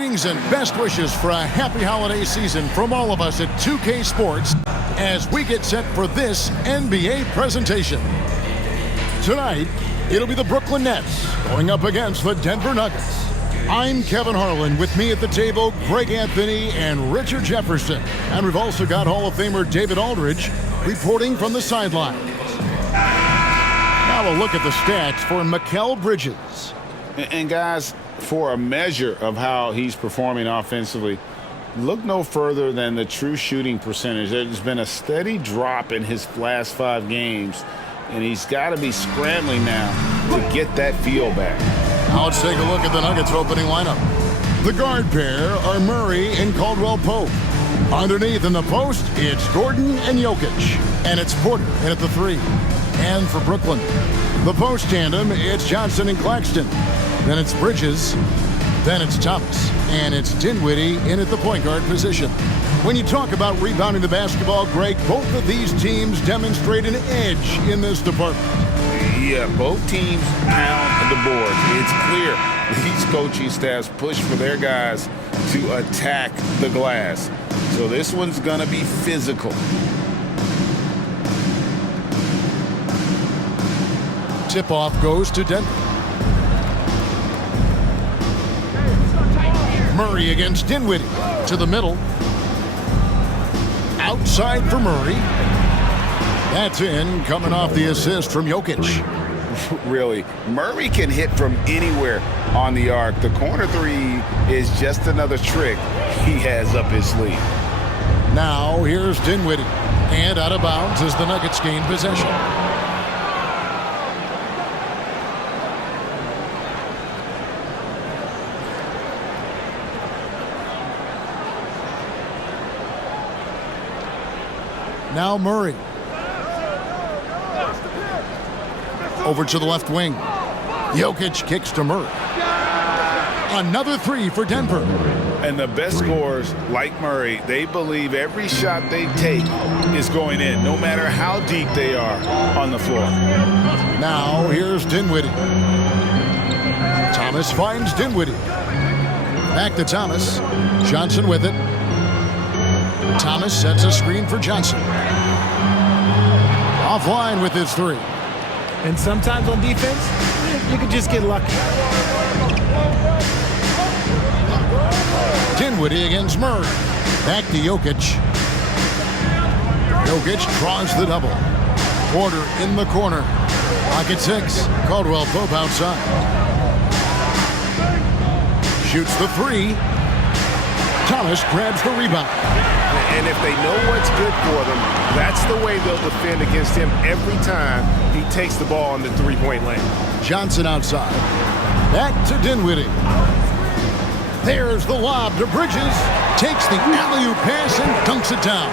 Greetings and best wishes for a happy holiday season from all of us at 2K Sports as we get set for this NBA presentation. Tonight, it'll be the Brooklyn Nets going up against the Denver Nuggets. I'm Kevin Harlan. With me at the table, Greg Anthony and Richard Jefferson. And we've also got Hall of Famer David Aldridge reporting from the sidelines. Now a look at the stats for Mikal Bridges. And guys, for a measure of how he's performing offensively, look no further than the true shooting percentage. There's been a steady drop in his last 5 games, and he's got to be scrambling now to get that feel back. Now let's take a look at the Nuggets opening lineup. The guard pair are Murray and Caldwell Pope. Underneath in the post, it's Gordon and Jokic. And it's Porter in at the 3. And for Brooklyn, the post tandem, it's Johnson and Claxton. Then it's Bridges. Then it's Thomas. And it's Dinwiddie in at the point guard position. When you talk about rebounding the basketball, Greg, both of these teams demonstrate an edge in this department. Yeah, both teams pound the board. It's clear these coaching staffs push for their guys to attack the glass. So this one's going to be physical. Tip-off goes to Denver. Murray against Dinwiddie. To the middle. Outside for Murray. That's in, coming off the assist from Jokic. Really, Murray can hit from anywhere on the arc. The corner 3 is just another trick he has up his sleeve. Now here's Dinwiddie. And out of bounds as the Nuggets gain possession. Now Murray. Over to the left wing. Jokic kicks to Murray. Another 3 for Denver. And the best scorers, like Murray, they believe every shot they take is going in, no matter how deep they are on the floor. Now here's Dinwiddie. Thomas finds Dinwiddie. Back to Thomas. Johnson with it. Thomas sets a screen for Johnson. Offline with his 3. And sometimes on defense, you can just get lucky. Dinwiddie against Murray. Back to Jokic. Jokic draws the double. Porter in the corner. Pocket 6. Caldwell Pope outside. Shoots the 3. Thomas grabs the rebound. And if they know what's good for them, that's the way they'll defend against him every time he takes the ball in the three-point lane. Johnson outside. Back to Dinwiddie. There's the lob to Bridges. Takes the alley-oop pass and dunks it down.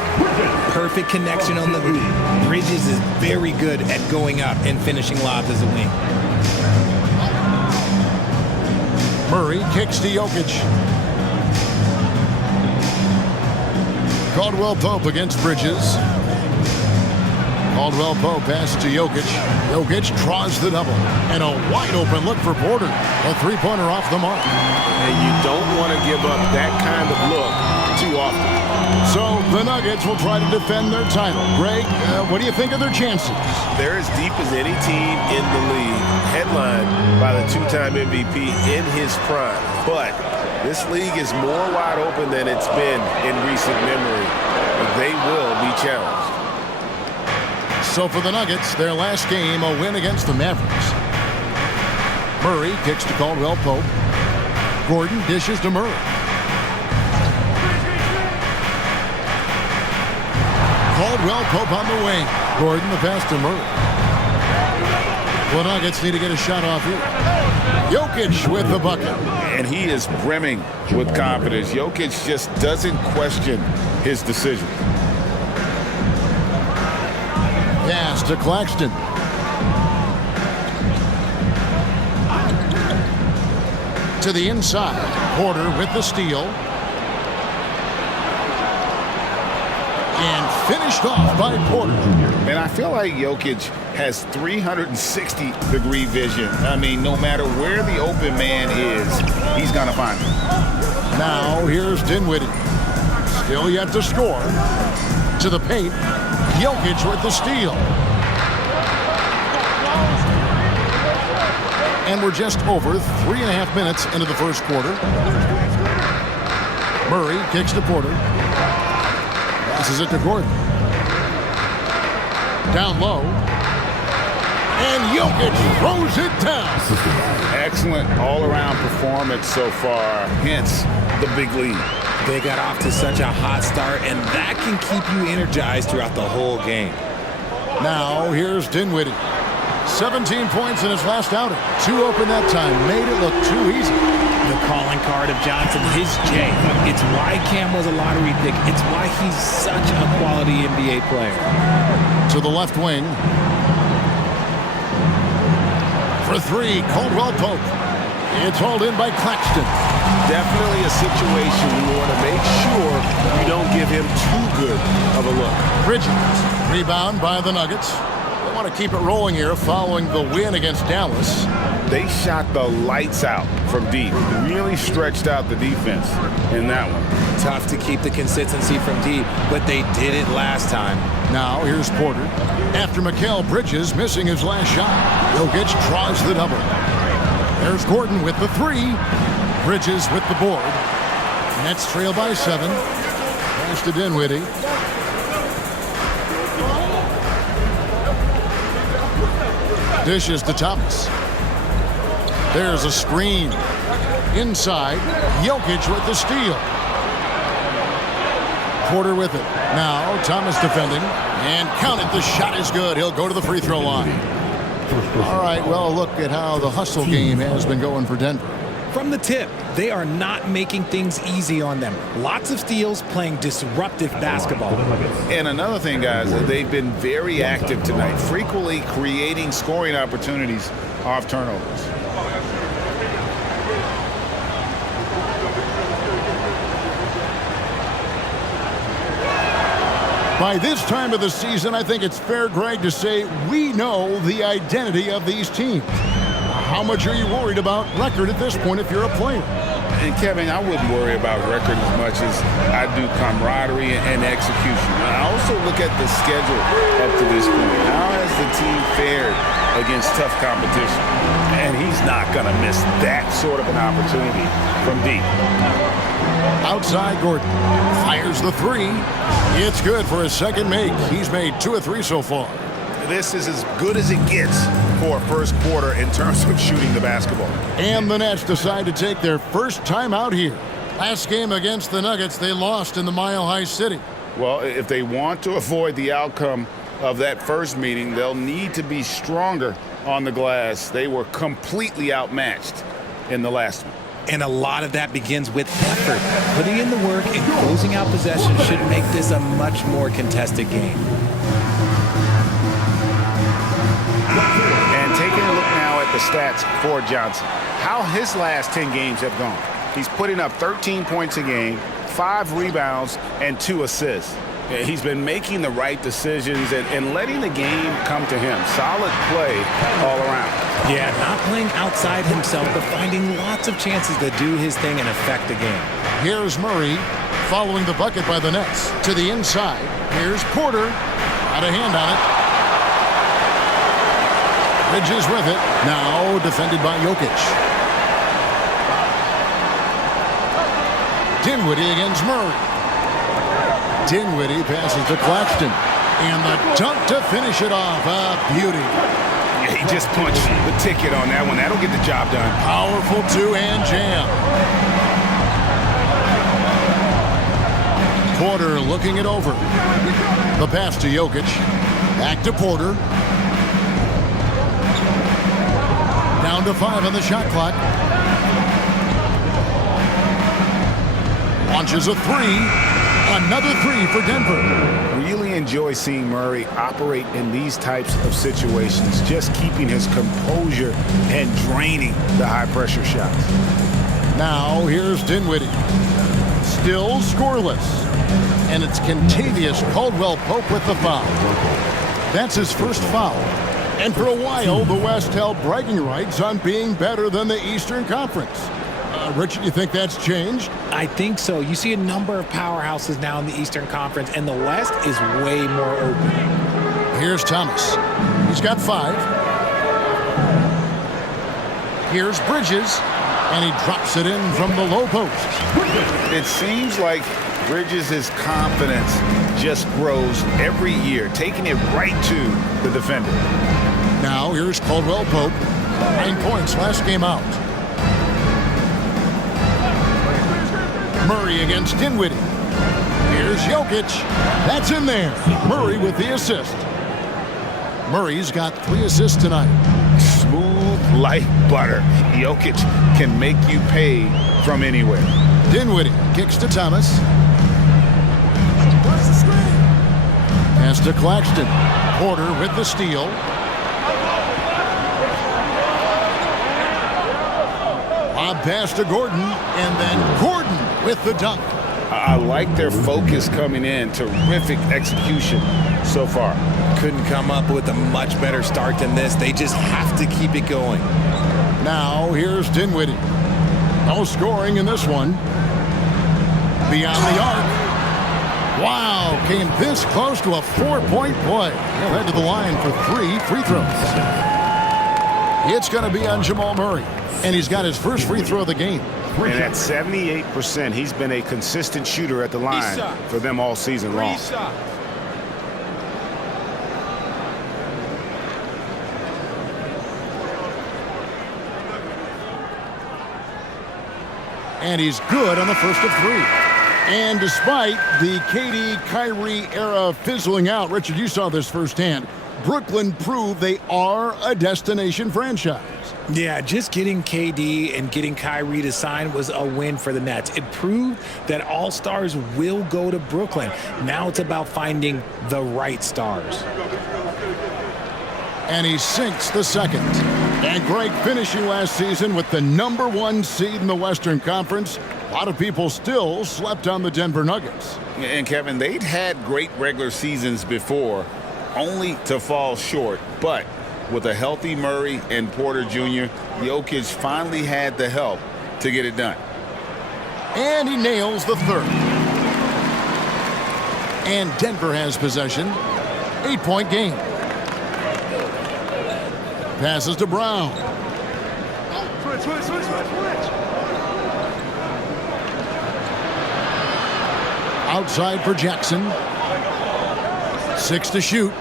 Perfect connection on the hoop. Bridges is very good at going up and finishing lobs as a wing. Murray kicks to Jokic. Caldwell Pope against Bridges. Caldwell Pope passes to Jokic. Jokic draws the double. And a wide open look for Porter. A 3-pointer off the mark. And you don't want to give up that kind of look too often. So the Nuggets will try to defend their title. Greg, what do you think of their chances? They're as deep as any team in the league, headlined by the 2-time MVP in his prime. But this league is more wide open than it's been in recent memory. They will be challenged. So for the Nuggets, their last game, a win against the Mavericks. Murray kicks to Caldwell Pope. Gordon dishes to Murray. Caldwell Pope on the wing. Gordon the pass to Murray. The Nuggets need to get a shot off here. Jokic with the bucket. And he is brimming with confidence. Jokic just doesn't question his decision. Pass to Claxton. To the inside. Porter with the steal. And finished off by Porter. And I feel like Jokic has 360-degree vision. I mean, no matter where the open man is, he's going to find him. Now here's Dinwiddie. Still yet to score. To the paint. Jokic with the steal. And we're just over 3.5 minutes into the first quarter. Murray kicks to Porter. Passes it to Gordon. Down low. And Jokic throws it down. Excellent all-around performance so far, hence the big lead. They got off to such a hot start, and that can keep you energized throughout the whole game. Now here's Dinwiddie. 17 points in his last outing. 2 open that time. Made it look too easy. The calling card of Johnson, his J. It's why Cam was a lottery pick. It's why he's such a quality NBA player. To the left wing. For 3, Caldwell Pope. It's hauled in by Claxton. Definitely a situation you want to make sure you don't give him too good of a look. Bridges. Rebound by the Nuggets. They want to keep it rolling here following the win against Dallas. They shot the lights out from deep. Really stretched out the defense in that one. Tough to keep the consistency from deep, but they did it last time. Now here's Porter. After Mikal Bridges missing his last shot, Jokic draws the double. There's Gordon with the 3. Bridges with the board. Nets trail by 7. Pass to Dinwiddie. Dishes to Thomas. There's a screen. Inside, Jokic with the steal. Porter with it. Now Thomas defending. And count it, the shot is good. He'll go to the free throw line. All right, well, look at how the hustle game has been going for Denver. From the tip, they are not making things easy on them. Lots of steals, playing disruptive basketball. And another thing, guys, they've been very active tonight, frequently creating scoring opportunities off turnovers. By this time of the season, I think it's fair, Greg, to say we know the identity of these teams. How much are you worried about record at this point if you're a player? And Kevin, I wouldn't worry about record as much as I do camaraderie and execution. I also look at the schedule up to this point. How has the team fared against tough competition? And he's not going to miss that sort of an opportunity from deep. Outside, Gordon fires the 3. It's good for his second make. He's made 2 of 3 so far. This is as good as it gets for a first quarter in terms of shooting the basketball. And the Nets decide to take their first time out here. Last game against the Nuggets, they lost in the Mile High City. Well, if they want to avoid the outcome of that first meeting, they'll need to be stronger on the glass. They were completely outmatched in the last one. And a lot of that begins with effort. Putting in the work and closing out possessions should make this a much more contested game. And taking a look now at the stats for Johnson, how his last 10 games have gone. He's putting up 13 points a game, 5 rebounds, and 2 assists. He's been making the right decisions and letting the game come to him. Solid play all around. Yeah, not playing outside himself, but finding lots of chances to do his thing and affect the game. Here's Murray following the bucket by the Nets. To the inside, here's Porter. Got a hand on it. Bridges with it. Now defended by Jokic. Dinwiddie against Murray. Dinwiddie passes to Claxton. And the dunk to finish it off. A beauty. Yeah, he just punched the ticket on that one. That'll get the job done. Powerful two-hand jam. Porter looking it over. The pass to Jokic. Back to Porter. Down to 5 on the shot clock. Launches a 3. Another 3 for Denver. Really enjoy seeing Murray operate in these types of situations, just keeping his composure and draining the high-pressure shots. Now here's Dinwiddie. Still scoreless. And it's Kentavious Caldwell Pope with the foul. That's his first foul. And for a while, the West held bragging rights on being better than the Eastern Conference. Richard, you think that's changed? I think so. You see a number of powerhouses now in the Eastern Conference, and the West is way more open. Here's Thomas. He's got 5. Here's Bridges, and he drops it in from the low post. It seems like Bridges' confidence just grows every year, taking it right to the defender. Now here's Caldwell Pope. 9 points last game out. Murray against Dinwiddie. Here's Jokic. That's in there. Murray with the assist. Murray's got 3 assists tonight. Smooth like butter. Jokic can make you pay from anywhere. Dinwiddie kicks to Thomas. Pass to Claxton. Porter with the steal. Lob pass to Gordon, and then Gordon with the dunk. I like their focus coming in. Terrific execution so far. Couldn't come up with a much better start than this. They just have to keep it going. Now here's Dinwiddie. No scoring in this one. Beyond the arc. Wow, came this close to a 4-point play. He'll head to the line for 3 free throws. It's going to be on Jamal Murray, and he's got his first free throw of the game. And at 78%, he's been a consistent shooter at the line for them all season long. And he's good on the first of 3. And despite the KD-Kyrie era fizzling out, Richard, you saw this firsthand, Brooklyn proved they are a destination franchise. Yeah, just getting KD and getting Kyrie to sign was a win for the Nets. It proved that all stars will go to Brooklyn. Now it's about finding the right stars. And he sinks the second. And Greg finishing last season with the #1 seed in the Western Conference. A lot of people still slept on the Denver Nuggets. And Kevin, they'd had great regular seasons before, only to fall short. But with a healthy Murray and Porter Jr., Jokic finally had the help to get it done. And he nails the third. And Denver has possession. 8-point game. Passes to Brown. Outside for Jackson. 6 to shoot.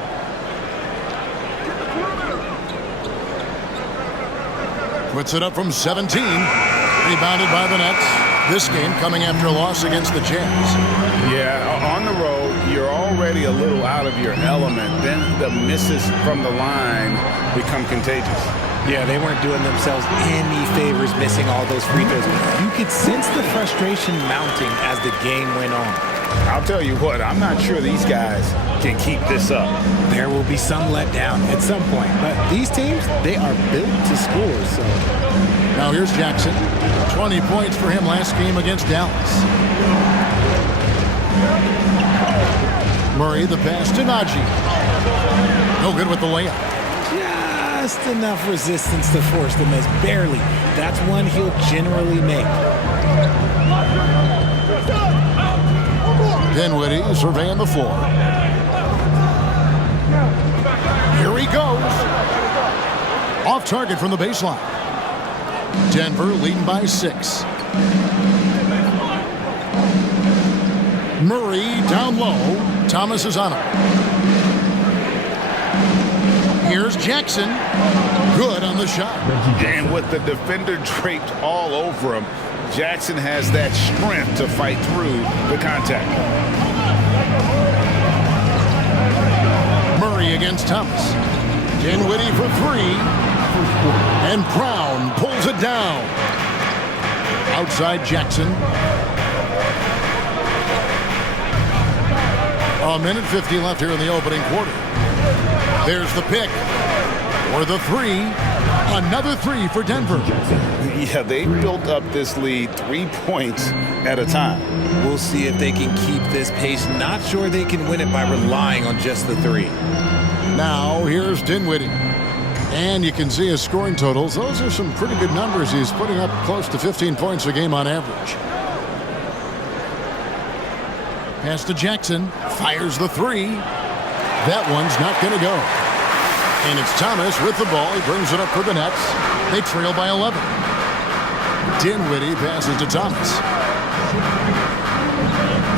Puts it up from 17. Rebounded by the Nets. This game coming after a loss against the Jazz. Yeah, on the road, you're already a little out of your element. Then the misses from the line become contagious. Yeah, they weren't doing themselves any favors missing all those free throws. You could sense the frustration mounting as the game went on. I'll tell you what, I'm not sure these guys can keep this up. There will be some letdown at some point, but these teams, they are built to score. So now here's Jackson. 20 points for him last game against Dallas. Murray the pass to Najee. No good with the layup. Just enough resistance to force the miss. Barely. That's one he'll generally make. Dinwiddie surveying the floor. Here he goes. Off target from the baseline. Denver leading by 6. Murray down low. Thomas is on him. Here's Jackson. Good on the shot. And with the defender draped all over him, Jackson has that strength to fight through the contact. Murray against Thomas. Dinwiddie for 3. And Brown pulls it down. Outside Jackson. A minute 50 left here in the opening quarter. There's the pick. For the 3. Another 3 for Denver. Yeah, they built up this lead 3 points at a time. We'll see if they can keep this pace. Not sure they can win it by relying on just the 3. Now here's Dinwiddie. And you can see his scoring totals. Those are some pretty good numbers. He's putting up close to 15 points a game on average. Pass to Jackson. Fires the three. That one's not going to go. And it's Thomas with the ball. He brings it up for the Nets. They trail by 11. Dinwiddie passes to Thomas.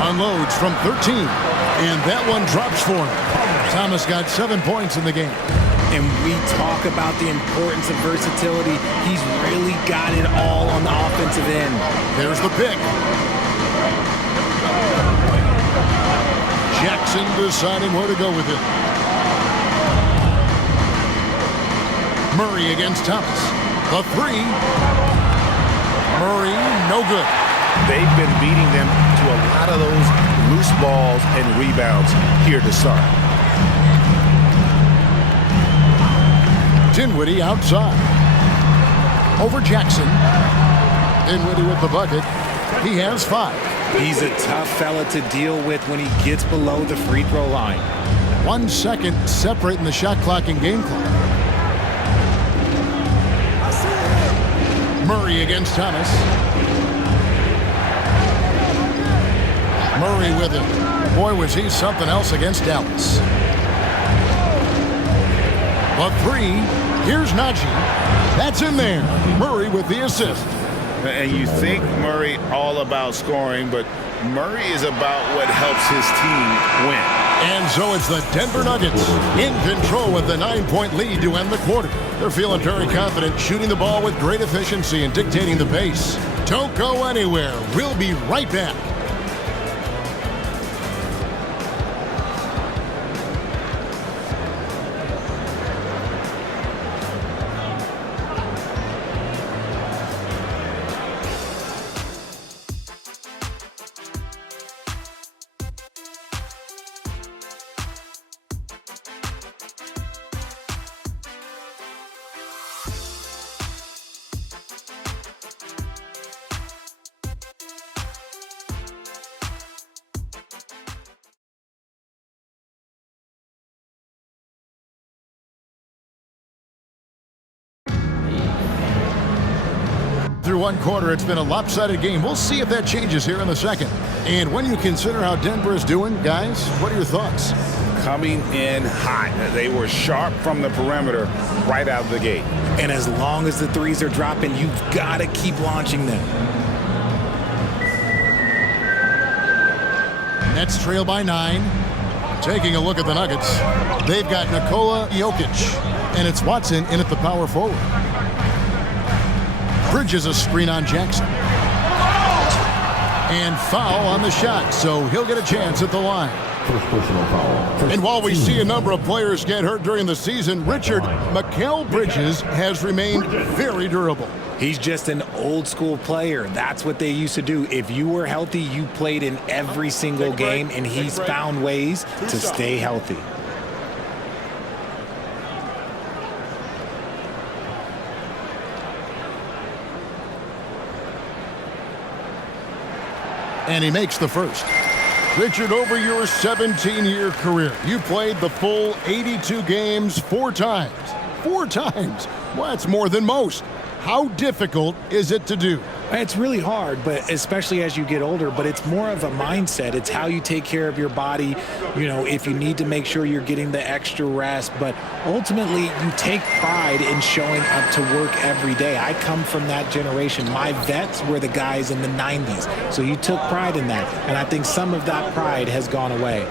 Unloads from 13. And that one drops for him. Thomas got 7 points in the game. And we talk about the importance of versatility. He's really got it all on the offensive end. There's the pick. Jackson deciding where to go with it. Murray against Thomas. The three. Murray, no good. They've been beating them to a lot of those loose balls and rebounds here to start. Dinwiddie outside. Over Jackson. Dinwiddie with the bucket. He has 5. He's a tough fella to deal with when he gets below the free throw line. 1 second separating the shot clock and game clock. Murray against Thomas. Murray with it. Boy, was he something else against Dallas. A three. Here's Najee. That's in there. Murray with the assist. And you think Murray all about scoring, but Murray is about what helps his team win. And so it's the Denver Nuggets in control with the 9-point lead to end the quarter. They're feeling very confident, shooting the ball with great efficiency and dictating the pace. Don't go anywhere. We'll be right back. Through one quarter, it's been a lopsided game. We'll see if that changes here in the second. And when you consider how Denver is doing, guys, what are your thoughts? Coming in hot. They were sharp from the perimeter right out of the gate. And as long as the threes are dropping, you've got to keep launching them. Nets trail by 9. Taking a look at the Nuggets. They've got Nikola Jokic. And it's Watson in at the power forward. Bridges a screen on Jackson. And foul on the shot, so he'll get a chance at the line. First personal foul. And while we see a number of players get hurt during the season, Richard, Mikal Bridges has remained very durable. He's just an old school player. That's what they used to do. If you were healthy, you played in every single game, and he's found ways to stay healthy. And he makes the first. Richard, over your 17-year career, you played the full 82 games 4 times. 4 times. Well, that's more than most. How difficult is it to do? It's really hard, but especially as you get older, but it's more of a mindset. It's how you take care of your body, you know, if you need to make sure you're getting the extra rest. But ultimately, you take pride in showing up to work every day. I come from that generation. My vets were the guys in the 90s. So you took pride in that. And I think some of that pride has gone away.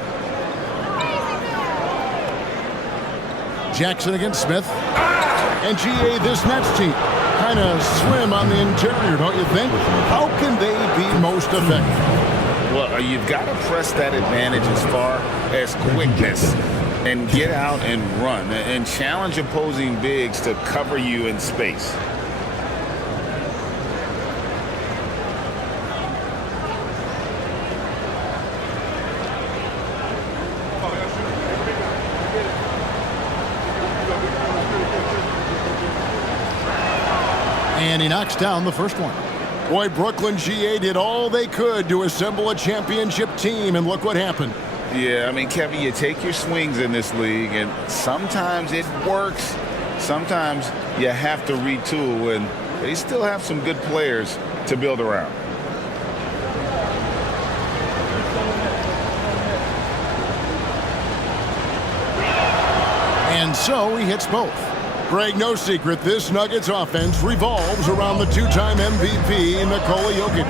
Jackson against Smith. And GA, this Nets team kind of swim on the interior, don't you think? How can they be most effective? Well, you've got to press that advantage as far as quickness and get out and run and challenge opposing bigs to cover you in space. And he knocks down the first one. Boy, Brooklyn GA did all they could to assemble a championship team, and look what happened. Yeah, I mean, Kevin, you take your swings in this league, and sometimes it works, sometimes you have to retool, and they still have some good players to build around. And so he hits both. Greg, no secret, this Nuggets offense revolves around the two-time MVP, Nikola Jokic.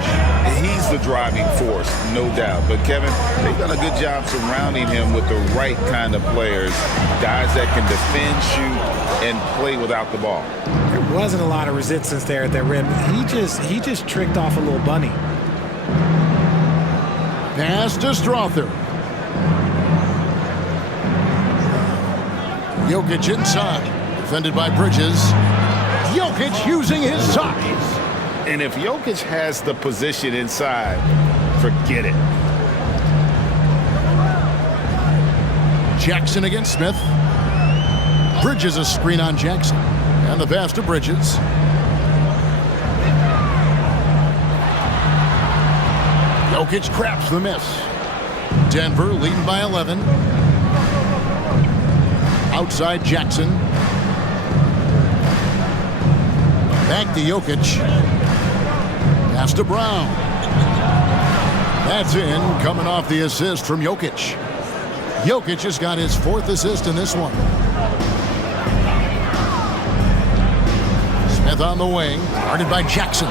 He's the driving force, no doubt. But, Kevin, they've done a good job surrounding him with the right kind of players, guys that can defend, shoot, and play without the ball. There wasn't a lot of resistance there at that rim. He just tricked off a little bunny. Pass to Strother. Jokic inside. Defended by Bridges. Jokic using his size. And if Jokic has the position inside, forget it. Jackson against Smith. Bridges a screen on Jackson. And the pass to Bridges. Jokic craps the miss. Denver leading by 11. Outside Jackson. Back to Jokic. Pass to Brown. That's in, coming off the assist from Jokic. Jokic has got his 4th assist in this one. Smith on the wing, guarded by Jackson.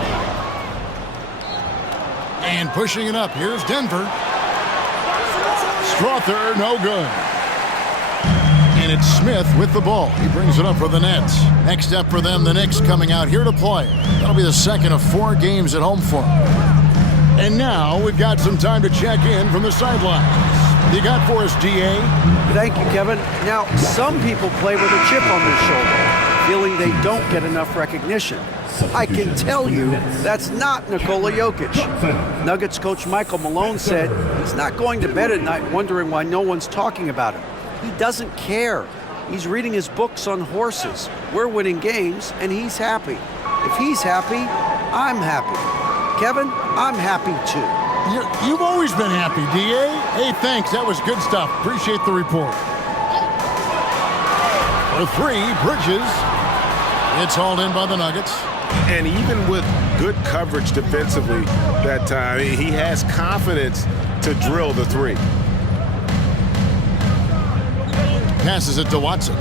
And pushing it up, here's Denver. Strother, no good. And it's Smith with the ball. He brings it up for the Nets. Next up for them, the Knicks coming out here to play. That'll be the second of 4 games at home for them. And now we've got some time to check in from the sidelines. You got for us, DA? Thank you, Kevin. Now, some people play with a chip on their shoulder, feeling they don't get enough recognition. I can tell you that's not Nikola Jokic. Nuggets coach Michael Malone said he's not going to bed at night wondering why no one's talking about him. He doesn't care. He's reading his books on horses. We're winning games, and he's happy. If he's happy, I'm happy. Kevin, I'm happy too. You've always been happy, DA. Hey, thanks. That was good stuff. Appreciate the report. For 3, Bridges. It's hauled in by the Nuggets. And even with good coverage defensively that time, he has confidence to drill the 3. Passes it to Watson.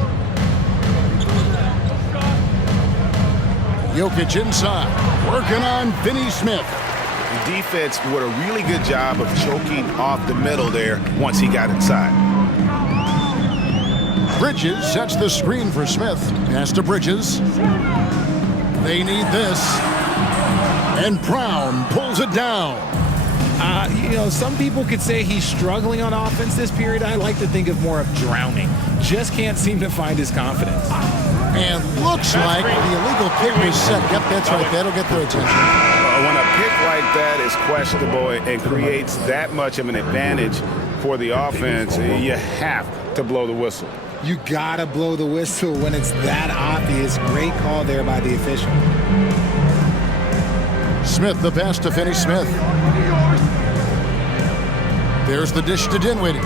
Jokic inside. Working on Finney Smith. The defense did a really good job of choking off the middle there once he got inside. Bridges sets the screen for Smith. Pass to Bridges. They need this. And Brown pulls it down. Some people could say he's struggling on offense this period. I like to think of more of drowning. Just can't seem to find his confidence. And looks like the illegal pick was set. Yep, that's right. That'll get their attention. When a pick like that is questionable and creates that much of an advantage for the offense, you have to blow the whistle. You gotta blow the whistle when it's that obvious. Great call there by the official. Smith, the pass to Finney Smith. There's the dish to Dinwiddie.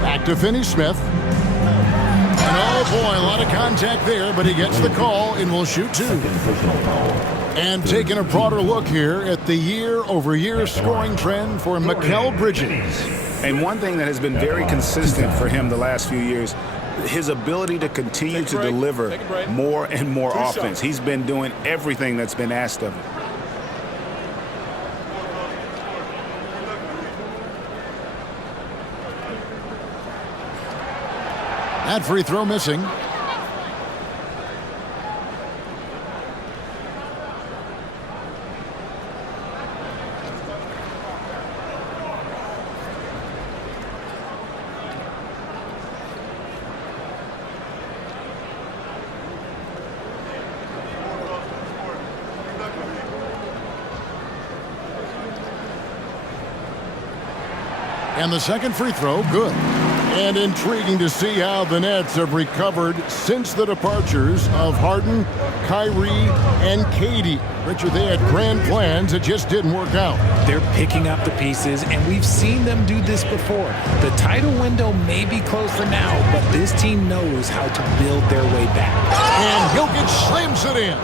Back to Finney Smith. And oh boy, a lot of contact there, but he gets the call and will shoot 2. And taking a broader look here at the year-over-year scoring trend for Mikal Bridges. And one thing that has been very consistent for him the last few years, his ability to continue to deliver more and more offense. He's been doing everything that's been asked of him. That free throw missing. And the second free throw, good. And intriguing to see how the Nets have recovered since the departures of Harden, Kyrie, and Katie. Richard, they had grand plans that just didn't work out. They're picking up the pieces, and we've seen them do this before. The title window may be closer now, but this team knows how to build their way back. And Jokic slams it in.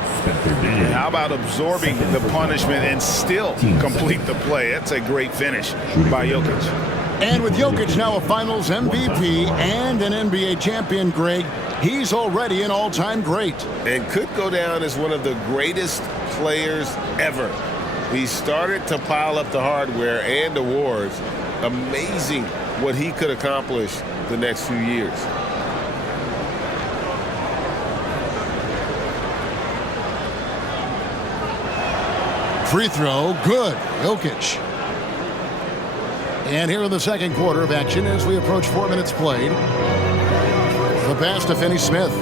How about absorbing the punishment and still complete the play? That's a great finish by Jokic. And with Jokic now a Finals MVP and an NBA champion, Greg, he's already an all-time great. And could go down as one of the greatest players ever. He started to pile up the hardware and awards. Amazing what he could accomplish the next few years. Free throw, good. Jokic. And here in the second quarter of action as we approach 4 minutes played. The pass to Finney-Smith.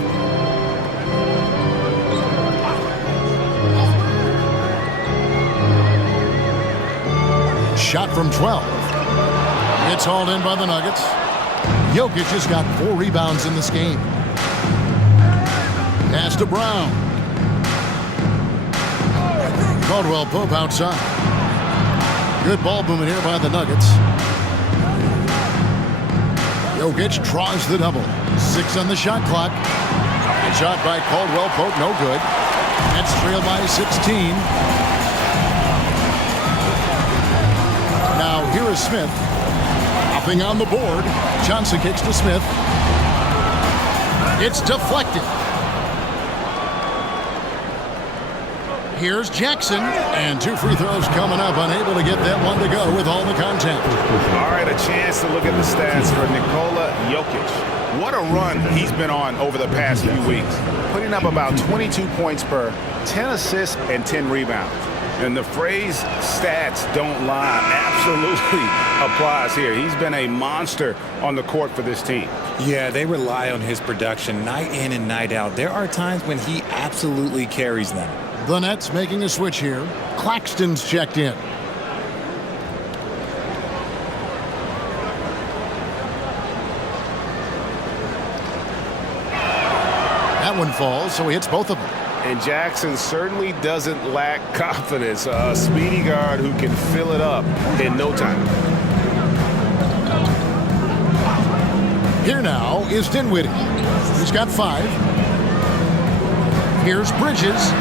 Shot from 12. It's hauled in by the Nuggets. Jokic has got 4 rebounds in this game. Pass to Brown. Caldwell Pope outside. Good ball movement here by the Nuggets. Jokic draws the double. 6 on the shot clock. Good shot by Caldwell Pope, no good. Nets trail by 16. Now here is Smith. Hopping on the board. Johnson kicks to Smith. It's deflected. Here's Jackson, and 2 free throws coming up, unable to get that one to go with all the contact. All right, a chance to look at the stats for Nikola Jokic. What a run he's been on over the past few weeks, putting up about 22 points per, 10 assists, and 10 rebounds. And the phrase stats don't lie absolutely applies here. He's been a monster on the court for this team. Yeah, they rely on his production night in and night out. There are times when he absolutely carries them. The Nets making a switch here. Claxton's checked in. That one falls, so he hits both of them. And Jackson certainly doesn't lack confidence. A speedy guard who can fill it up in no time. Here now is Dinwiddie. He's got 5. Here's Bridges.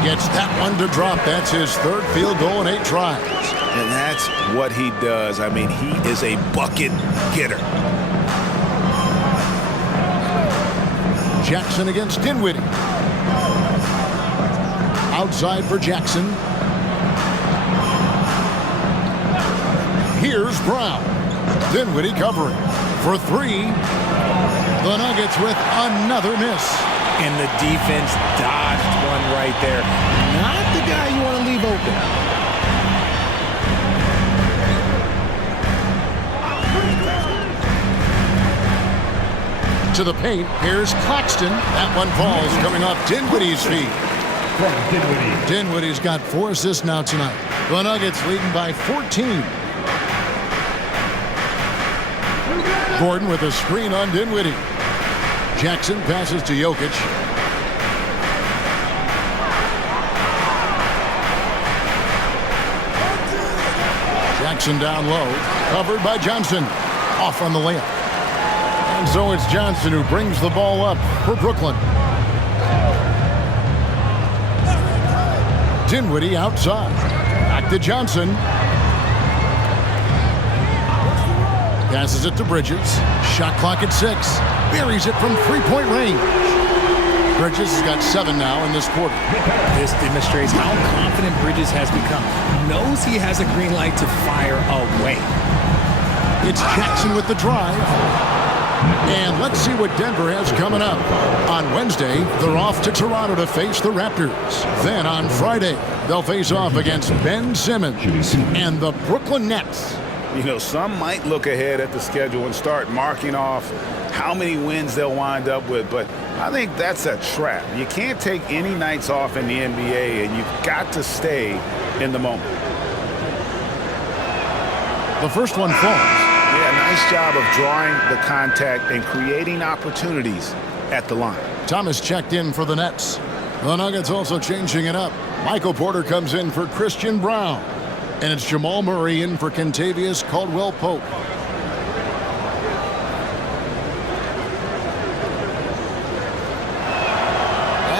Gets that one to drop. That's his 3rd field goal in 8 tries. And that's what he does. I mean, he is a bucket getter. Jackson against Dinwiddie. Outside for Jackson. Here's Brown. Dinwiddie covering for 3. The Nuggets with another miss. And the defense dodged one right there. Not the guy you want to leave open. To the paint, here's Claxton. That one falls, coming off Dinwiddie's feet. Dinwiddie's got 4 assists now tonight. The Nuggets leading by 14. Gordon with a screen on Dinwiddie. Jackson passes to Jokic. Jackson down low. Covered by Johnson. Off on the layup. And so it's Johnson who brings the ball up for Brooklyn. Dinwiddie outside. Back to Johnson. Passes it to Bridges. Shot clock at 6. Buries it from 3-point range. Bridges has got 7 now in this quarter. This demonstrates how confident Bridges has become. Knows he has a green light to fire away. It's Jackson with the drive. And let's see what Denver has coming up. On Wednesday, they're off to Toronto to face the Raptors. Then on Friday, they'll face off against Ben Simmons and the Brooklyn Nets. You know, some might look ahead at the schedule and start marking off how many wins they'll wind up with, but I think that's a trap. You can't take any nights off in the NBA, and you've got to stay in the moment. The first one falls. Yeah, nice job of drawing the contact and creating opportunities at the line. Thomas checked in for the Nets. The Nuggets also changing it up. Michael Porter comes in for Christian Brown. And it's Jamal Murray in for Kentavious Caldwell-Pope.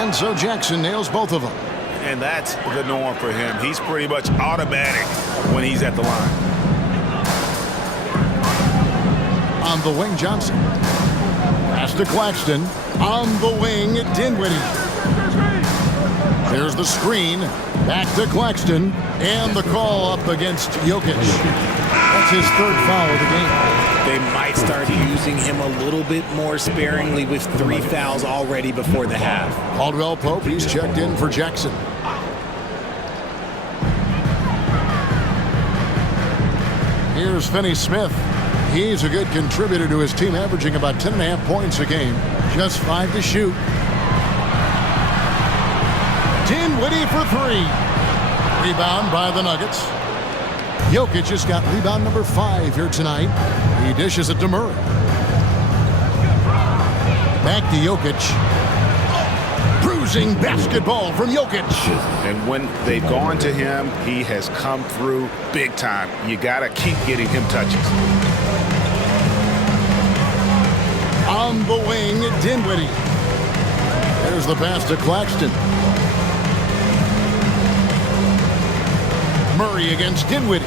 And so Jackson nails both of them. And that's the norm for him. He's pretty much automatic when he's at the line. On the wing, Johnson. Pass to Claxton. On the wing, Dinwiddie. There's the screen. Back to Claxton. And the call up against Jokic. That's his third foul of the game. They might start using him a little bit more sparingly with 3 fouls already before the half. Caldwell-Pope, he's checked in for Jackson. Here's Finney-Smith. He's a good contributor to his team, averaging about 10.5 points a game. Just 5 to shoot. Dinwiddie for 3. Rebound by the Nuggets. Jokic just got rebound number 5 here tonight. He dishes it to Murray. Back to Jokic. Bruising basketball from Jokic. And when they've gone to him, he has come through big time. You got to keep getting him touches. On the wing, Dinwiddie. There's the pass to Claxton. Murray against Dinwiddie.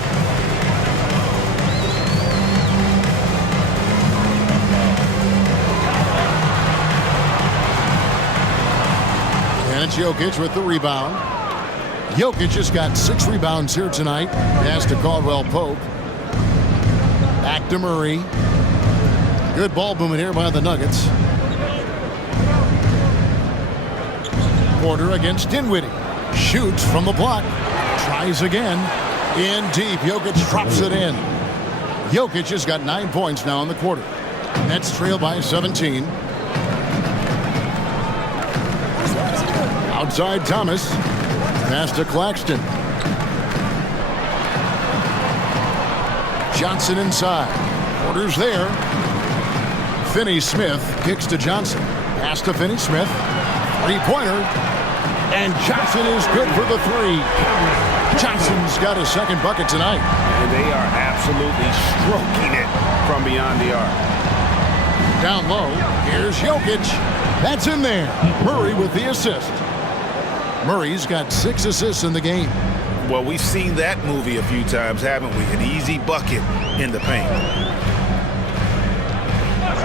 And it's Jokic with the rebound. Jokic just got 6 rebounds here tonight. Pass to Caldwell-Pope. Back to Murray. Good ball movement here by the Nuggets. Porter against Dinwiddie. Shoots from the block. Tries again. In deep. Jokic drops it in. Jokic has got 9 points now in the quarter. Nets trail by 17. Outside Thomas. Pass to Claxton. Johnson inside. Porter's there. Finney-Smith kicks to Johnson. Pass to Finney-Smith. Three-pointer. And Johnson is good for the 3. Johnson's got his second bucket tonight. And they are absolutely stroking it from beyond the arc. Down low, here's Jokic. That's in there. Murray with the assist. Murray's got 6 assists in the game. Well, we've seen that movie a few times, haven't we? An easy bucket in the paint.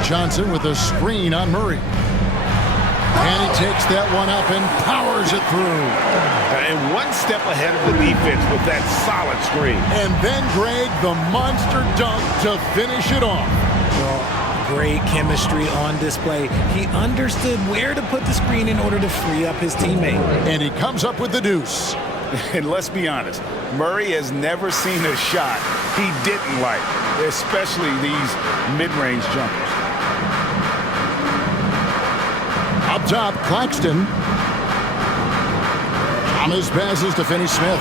Johnson with a screen on Murray. And he takes that one up and powers it through. And one step ahead of the defense with that solid screen. And then Greg, the monster dunk to finish it off. Well, great chemistry on display. He understood where to put the screen in order to free up his teammate. And he comes up with the deuce. And let's be honest, Murray has never seen a shot he didn't like, especially these mid-range jumpers. Up top, Claxton. Thomas passes to Finney-Smith.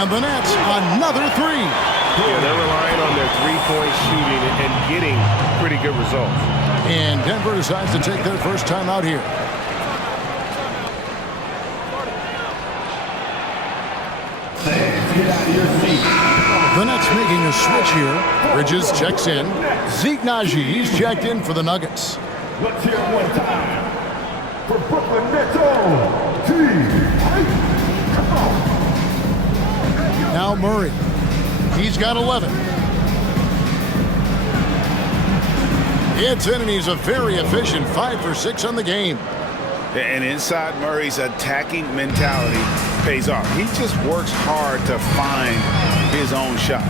And the Nets, another 3. Yeah, they're relying on their three-point shooting and getting pretty good results. And Denver decides to take their first time out here. Get out of your seat. The Nets making a switch here. Bridges checks in. Zeke Naji, he's checked in for the Nuggets. Let's hear it one time for Brooklyn Nets on Come on. Now Murray. He's got 11. It's in, and he's a very efficient 5 for 6 on the game. And inside Murray's attacking mentality pays off. He just works hard to find his own shot.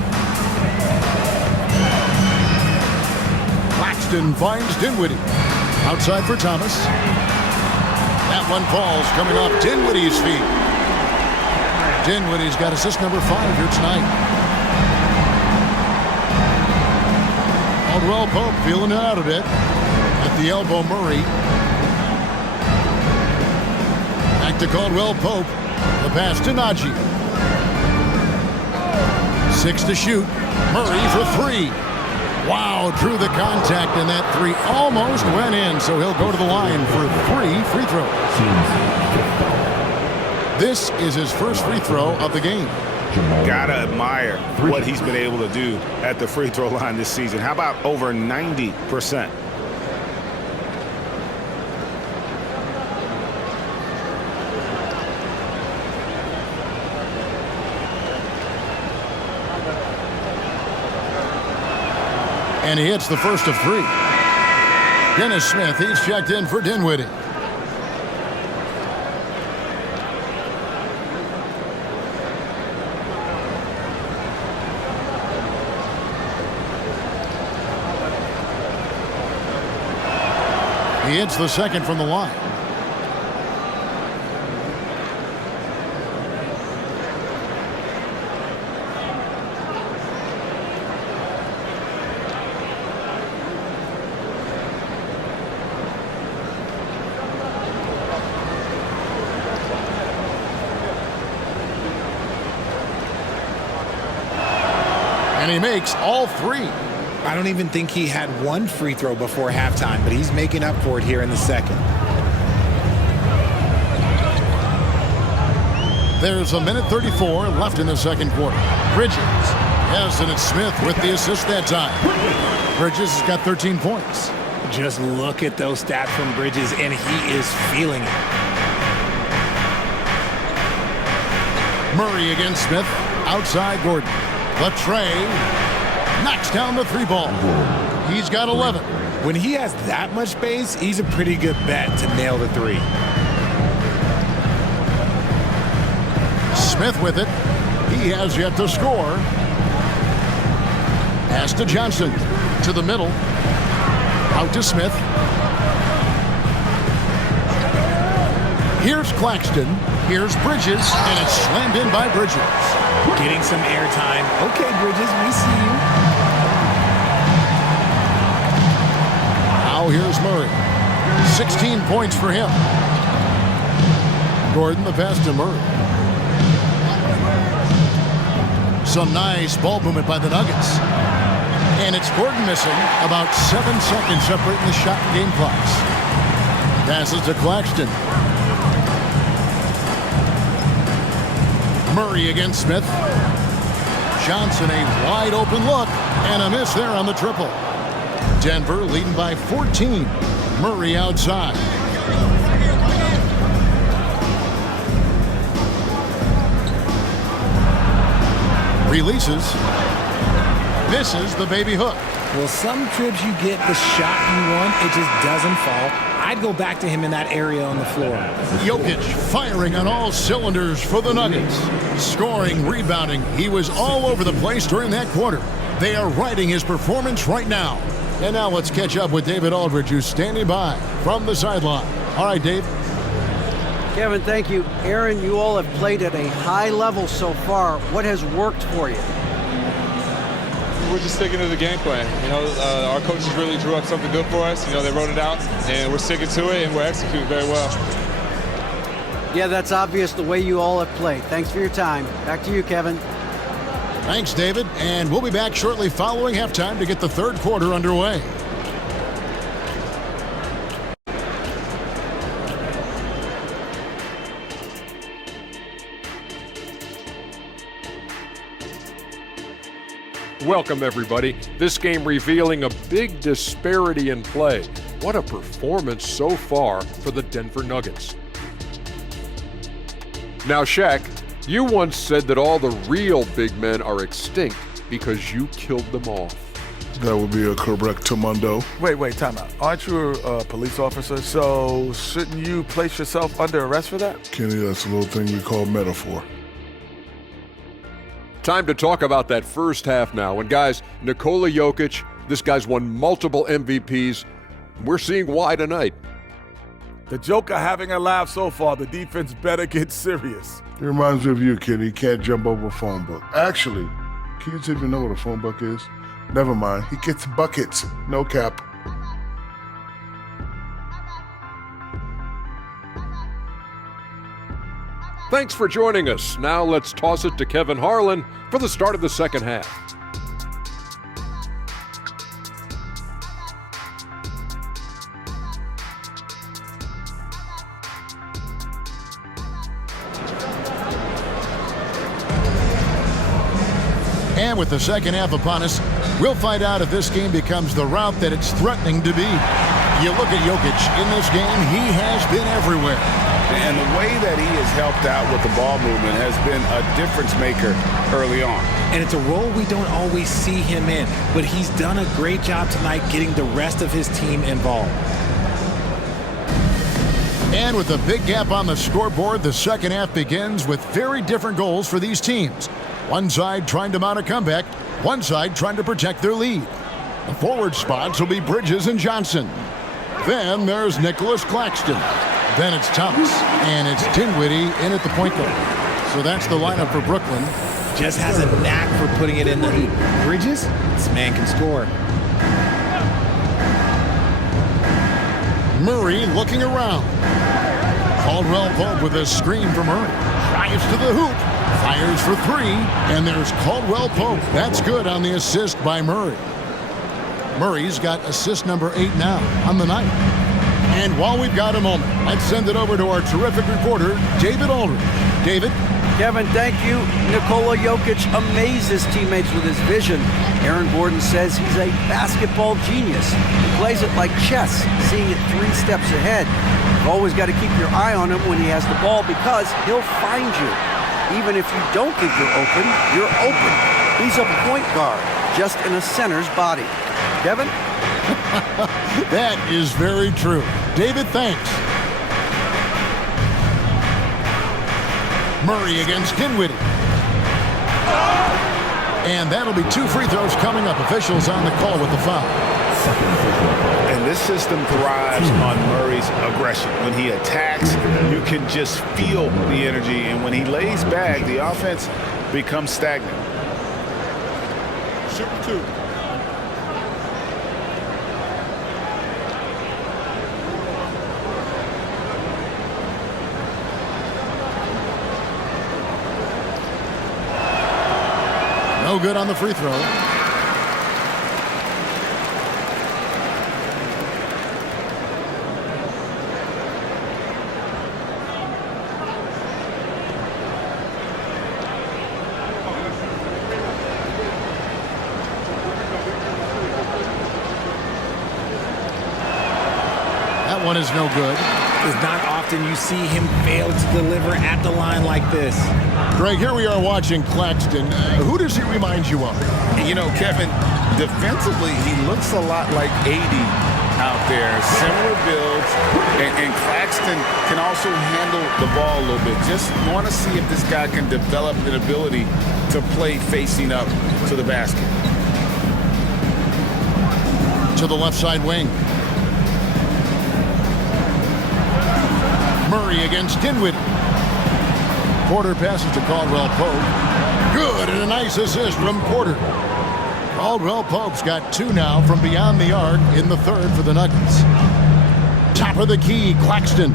Claxton finds Dinwiddie. Outside for Thomas. That one falls coming off Dinwiddie's feet. Dinwiddie's got assist number 5 here tonight. Caldwell-Pope feeling it out a bit. At the elbow, Murray. Back to Caldwell-Pope. The pass to Naji. 6 to shoot. Murray for 3. Wow, drew the contact, and that three almost went in, so he'll go to the line for 3 free throws. This is his first free throw of the game. Gotta admire what he's been able to do at the free throw line this season. How about over 90%? And he hits the first of 3. Dennis Smith, he's checked in for Dinwiddie. He hits the second from the line. And he makes all 3. I don't even think he had one free throw before halftime, but he's making up for it here in the second. There's a minute 34 left in the second quarter. Bridges. Yes, and it's Smith with the assist that time. Bridges has got 13 points. Just look at those stats from Bridges, and he is feeling it. Murray against Smith. Outside Gordon. Latrey knocks down the 3 ball. He's got 11. When he has that much space, he's a pretty good bet to nail the 3. Smith with it. He has yet to score. Pass to Johnson. To the middle. Out to Smith. Here's Claxton. Here's Bridges. And it's slammed in by Bridges. Getting some airtime. Okay, Bridges, we see you. Now here's Murray. 16 points for him. Gordon the pass to Murray. Some nice ball movement by the Nuggets. And it's Gordon missing. About 7 seconds separating the shot and game clocks. Passes to Claxton. Murray against Smith. Johnson, a wide open look, and a miss there on the triple. Denver leading by 14. Murray outside. Releases. Misses the baby hook. Well, some trips you get the shot you want, it just doesn't fall. I'd go back to him in that area on the floor. Jokic firing on all cylinders for the Nuggets. Scoring, rebounding. He was all over the place during that quarter. They are riding his performance right now. And now let's catch up with David Aldridge, who's standing by from the sideline. All right, Dave. Kevin, thank you. Aaron, you all have played at a high level so far. What has worked for you? We're just sticking to the game plan. Our coaches really drew up something good for us. They wrote it out, and we're sticking to it, and we're executing very well. Yeah, that's obvious the way you all have played. Thanks for your time. Back to you, Kevin. Thanks, David. And we'll be back shortly following halftime to get the third quarter underway. Welcome, everybody. This game revealing a big disparity in play. What a performance so far for the Denver Nuggets. Now, Shaq, you once said that all the real big men are extinct because you killed them off. That would be a correct Mundo. Wait, time out. Aren't you a police officer? So shouldn't you place yourself under arrest for that? Kenny, that's a little thing we call metaphor. Time to talk about that first half now. And guys, Nikola Jokic, this guy's won multiple MVPs. We're seeing why tonight. The Joker having a laugh so far. The defense better get serious. It reminds me of you, Kenny. You can't jump over a phone book. Actually, kids even know what a phone book is. Never mind. He gets buckets. No cap. Thanks for joining us. Now let's toss it to Kevin Harlan for the start of the second half. And with the second half upon us, we'll find out if this game becomes the route that it's threatening to be. You look at Jokic in this game, he has been everywhere. And the way that he has helped out with the ball movement has been a difference maker early on. And it's a role we don't always see him in, but he's done a great job tonight getting the rest of his team involved. And with a big gap on the scoreboard, the second half begins with very different goals for these teams. One side trying to mount a comeback, one side trying to protect their lead. The forward spots will be Bridges and Johnson. Then there's Nicholas Claxton. Then it's Thomas, and it's Dinwiddie in at the point guard. So that's the lineup for Brooklyn. Just has a knack for putting it in the hoop. Bridges, this man can score. Murray looking around. Caldwell Pope with a screen for Murray. Drives to the hoop. Fires for three. And there's Caldwell Pope. That's good on the assist by Murray. Murray's got assist number 8 now on the night. And while we've got a moment, let's send it over to our terrific reporter, David Aldridge. David? Kevin, thank you. Nikola Jokic amazes teammates with his vision. Aaron Gordon says he's a basketball genius. He plays it like chess, seeing it 3 steps ahead. You've always got to keep your eye on him when he has the ball because he'll find you. Even if you don't think you're open, you're open. He's a point guard, just in a center's body. Kevin? That is very true. David, thanks. Murray against Dinwiddie. And that'll be 2 free throws coming up. Officials on the call with the foul. And this system thrives on Murray's aggression. When he attacks, you can just feel the energy. And when he lays back, the offense becomes stagnant. Shoot 2. No good on the free throw. That one is no good. It's not often you see him fail to deliver at the line like this. Greg, here we are watching Claxton. Who does he remind you of? You know, Kevin, defensively, he looks a lot like 80 out there. Similar builds, and Claxton can also handle the ball a little bit. Just want to see if this guy can develop an ability to play facing up to the basket. To the left side wing. Murray against Dinwiddie. Porter passes to Caldwell Pope. Good, and a nice assist from Porter. Caldwell Pope's got 2 now from beyond the arc in the third for the Nuggets. Top of the key, Claxton.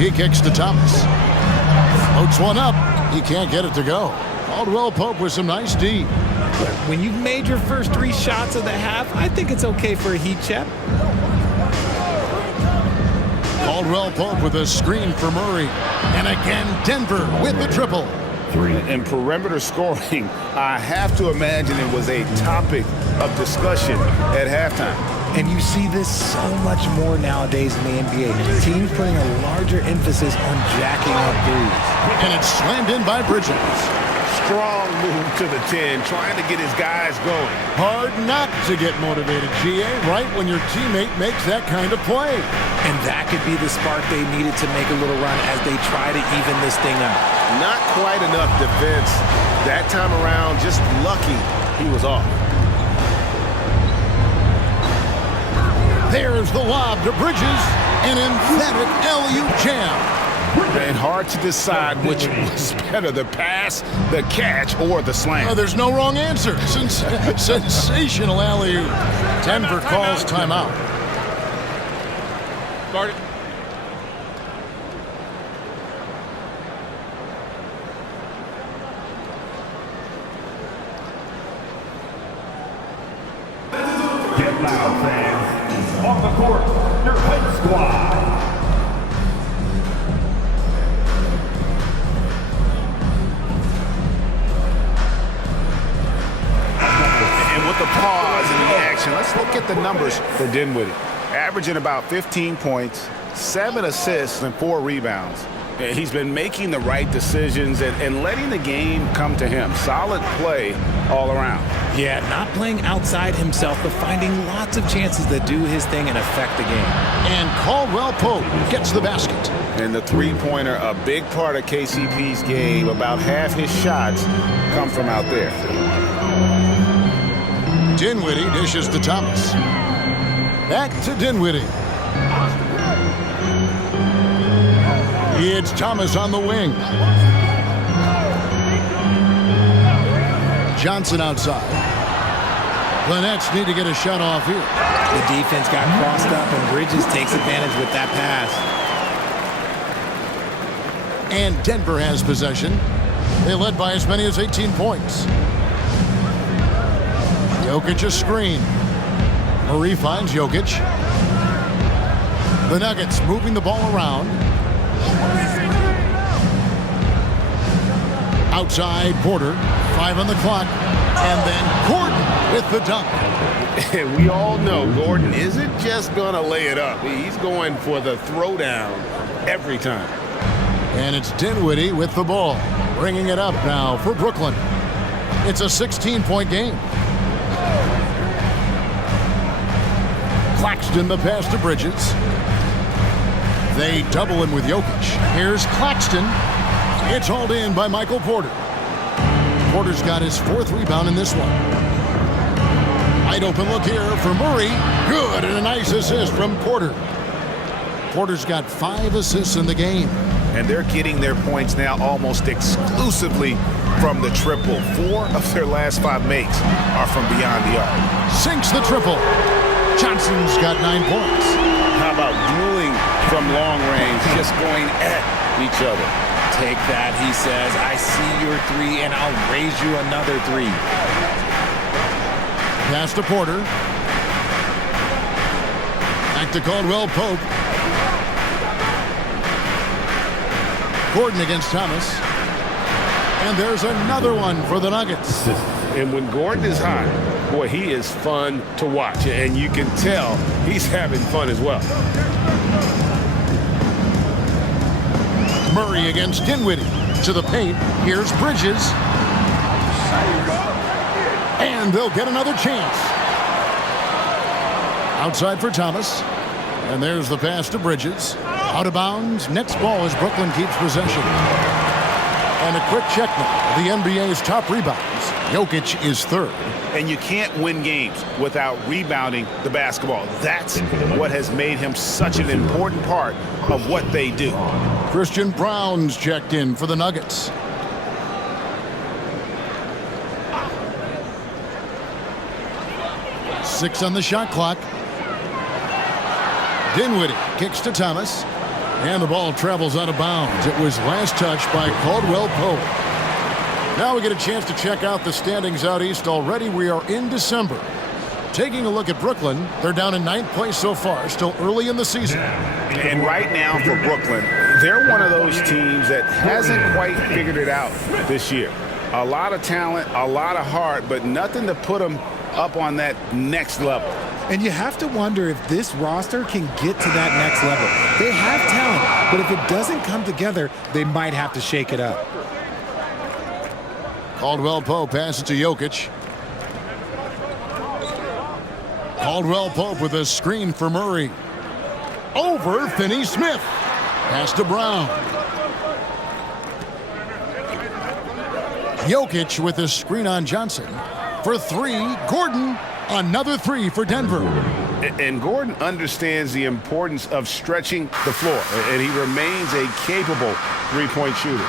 He kicks to Thomas. Floats one up. He can't get it to go. Caldwell Pope with some nice D. When you've made your first 3 shots of the half, I think it's okay for a heat check. Caldwell Pope with a screen for Murray. And again, Denver with the triple. In perimeter scoring, I have to imagine it was a topic of discussion at halftime. And you see this so much more nowadays in the NBA. Teams putting a larger emphasis on jacking up threes. And it's slammed in by Bridges. Strong move to the 10, trying to get his guys going. Hard not to get motivated, GA, right when your teammate makes that kind of play. And that could be the spark they needed to make a little run as they try to even this thing up. Not quite enough defense that time around. Just lucky he was off. There's the lob to Bridges. An emphatic alley-oop jam. And hard to decide which was better, the pass, the catch, or the slam. There's no wrong answer. Sensational alley-oop. Denver calls timeout. Start it. Get loud, fans. On the court, your hate squad. with the pause and the action. Let's look at the numbers for Dinwiddie. Averaging about 15 points, 7 assists, and 4 rebounds. He's been making the right decisions and letting the game come to him. Solid play all around. Yeah, not playing outside himself, but finding lots of chances to do his thing and affect the game. And Caldwell Pope gets the basket. And the three-pointer, a big part of KCP's game. About half his shots come from out there. Dinwiddie dishes to Thomas. Back to Dinwiddie. It's Thomas on the wing. Johnson outside. The Nets need to get a shot off here. The defense got crossed up, and Bridges takes advantage with that pass. And Denver has possession. They led by as many as 18 points. Jokic a screen. Murray finds Jokic. The Nuggets moving the ball around. Outside Porter, 5 on the clock, and then Gordon with the dunk. And we all know Gordon isn't just going to lay it up. He's going for the throwdown every time. And it's Dinwiddie with the ball, bringing it up now for Brooklyn. It's a 16-point game. Claxton the pass to Bridges. They double him with Jokic. Here's Claxton. It's hauled in by Michael Porter. Porter's got his 4th rebound in this one. Wide open look here for Murray. Good, and a nice assist from Porter. Porter's got 5 assists in the game. And they're getting their points now almost exclusively from the triple. 4 of their last 5 makes are from beyond the arc. Sinks the triple. Johnson's got 9 points. How about dueling from long range, just going at each other? Take that, he says. I see your 3, and I'll raise you another 3. Pass to Porter. Back to Caldwell Pope. Gordon against Thomas. And there's another one for the Nuggets. And when Gordon is hot, boy, he is fun to watch. And you can tell he's having fun as well. Murray against Dinwiddie. To the paint. Here's Bridges. And they'll get another chance. Outside for Thomas. And there's the pass to Bridges. Out of bounds. Next ball as Brooklyn keeps possession. And a quick check now. The NBA's top rebounds. Jokic is 3rd. And you can't win games without rebounding the basketball. That's what has made him such an important part of what they do. Christian Brown's checked in for the Nuggets. Six on the shot clock. Dinwiddie kicks to Thomas. And the ball travels out of bounds. It was last touched by Caldwell Pope. Now we get a chance to check out the standings out east. Already we are in December. Taking a look at Brooklyn, they're down in 9th place so far, still early in the season. And right now for Brooklyn, they're one of those teams that hasn't quite figured it out this year. A lot of talent, a lot of heart, but nothing to put them up on that next level. And you have to wonder if this roster can get to that next level. They have talent, but if it doesn't come together, they might have to shake it up. Caldwell Pope passes to Jokic. Caldwell Pope with a screen for Murray. Over Finney-Smith. Pass to Brown. Jokic with a screen on Johnson. For 3, Gordon. Another 3 for Denver. And Gordon understands the importance of stretching the floor, and he remains a capable three-point shooter.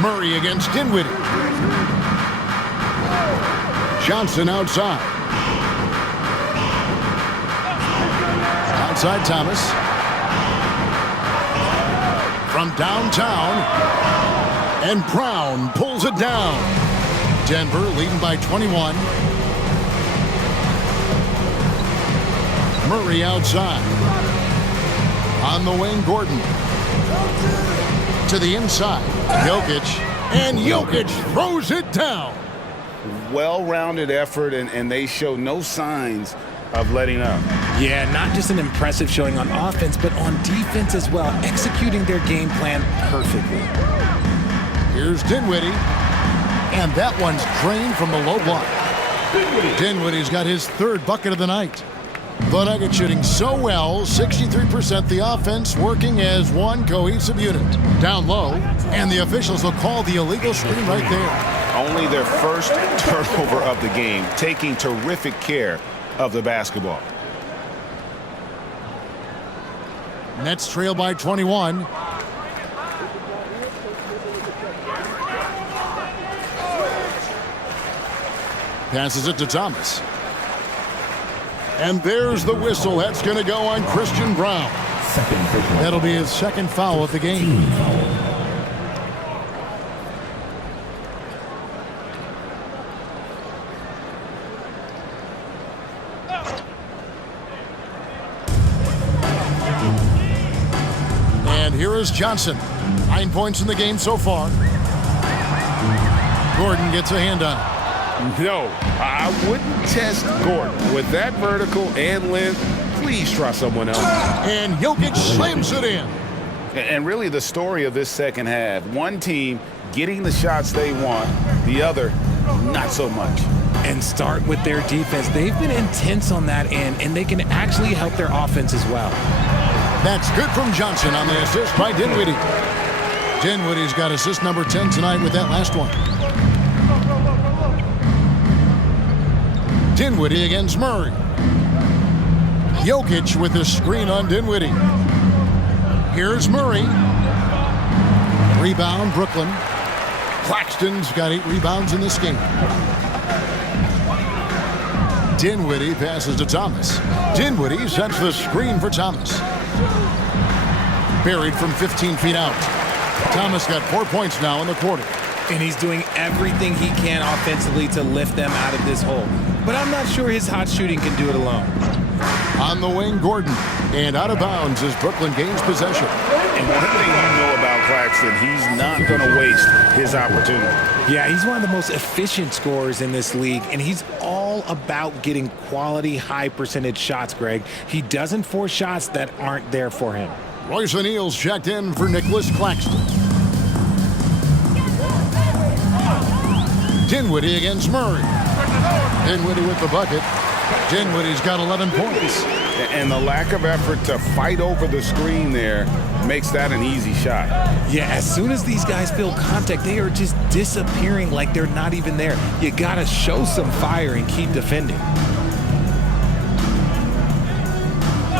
Murray against Dinwiddie. Johnson outside. Outside Thomas. From downtown. And Brown pulls it down. Denver leading by 21. Murray outside. On the wing, Gordon. To the inside. Jokic And Jokic throws it down. Well-rounded effort, and they show no signs of letting up. Yeah, not just an impressive showing on offense, but on defense as well, executing their game plan perfectly. Here's Dinwiddie, and that one's drained from the low block. Dinwiddie's got his third bucket of the night. The Nuggets shooting so well, 63%, the offense working as one cohesive unit. Down low, and the officials will call the illegal screen right there. Only their first turnover of the game, taking terrific care of the basketball. Nets trail by 21. Passes it to Thomas. And there's the whistle. That's going to go on Christian Brown. That'll be his second foul of the game. And here is Johnson. 9 points in the game so far. Gordon gets a hand on it. No, I wouldn't test Gordon. With that vertical and length, please try someone else. And Jokic slams it in. And really the story of this second half, one team getting the shots they want, the other not so much. And start with their defense. They've been intense on that end, and they can actually help their offense as well. That's good from Johnson on the assist by Dinwiddie. Dinwiddie's got assist number 10 tonight with that last one. Dinwiddie against Murray. Jokic with the screen on Dinwiddie. Here's Murray. Rebound, Brooklyn. Claxton's got 8 rebounds in this game. Dinwiddie passes to Thomas. Dinwiddie sets the screen for Thomas. Buried from 15 feet out. Thomas got 4 points now in the quarter. And he's doing everything he can offensively to lift them out of this hole. But I'm not sure his hot shooting can do it alone. On the wing, Gordon. And out of bounds as Brooklyn gains possession. And one thing you know about Claxton, he's not going to waste his opportunity. Yeah, he's one of the most efficient scorers in this league, and he's all about getting quality, high-percentage shots, Greg. He doesn't force shots that aren't there for him. Royce O'Neal's checked in for Nicholas Claxton. Dinwiddie against Murray. Dinwiddie with the bucket. Dinwiddie's got 11 points. And the lack of effort to fight over the screen there makes that an easy shot. Yeah, as soon as these guys feel contact, they are just disappearing like they're not even there. You got to show some fire and keep defending.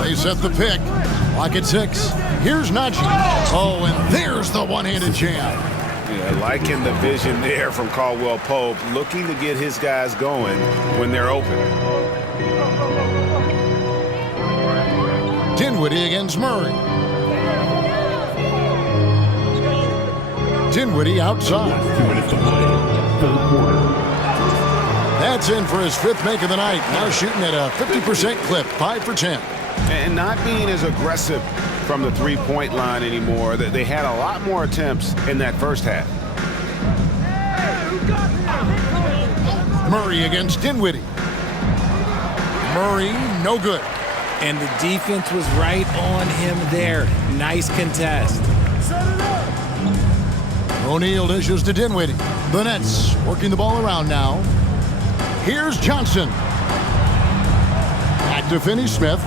They set the pick. Lock at 6. Here's Najee. Oh, and there's the one-handed jam. Yeah, liking the vision there from Caldwell Pope, looking to get his guys going when they're open. Dinwiddie against Murray. Dinwiddie outside. That's in for his 5th make of the night. Now shooting at a 50% clip, 5 for 10. And not being as aggressive from the three-point line anymore. They had a lot more attempts in that first half. Murray against Dinwiddie. Murray, no good. And the defense was right on him there. Nice contest. O'Neal dishes to Dinwiddie. The Nets working the ball around now. Here's Johnson. Back to Finney-Smith.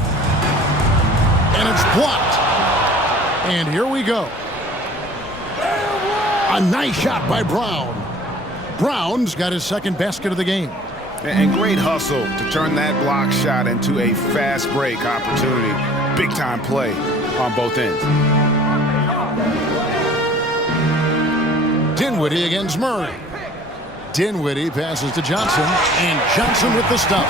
And it's blocked. And here we go. A nice shot by Brown. Brown's got his second basket of the game. And great hustle to turn that block shot into a fast break opportunity. Big time play on both ends. Dinwiddie against Murray. Dinwiddie passes to Johnson, and Johnson with the stop.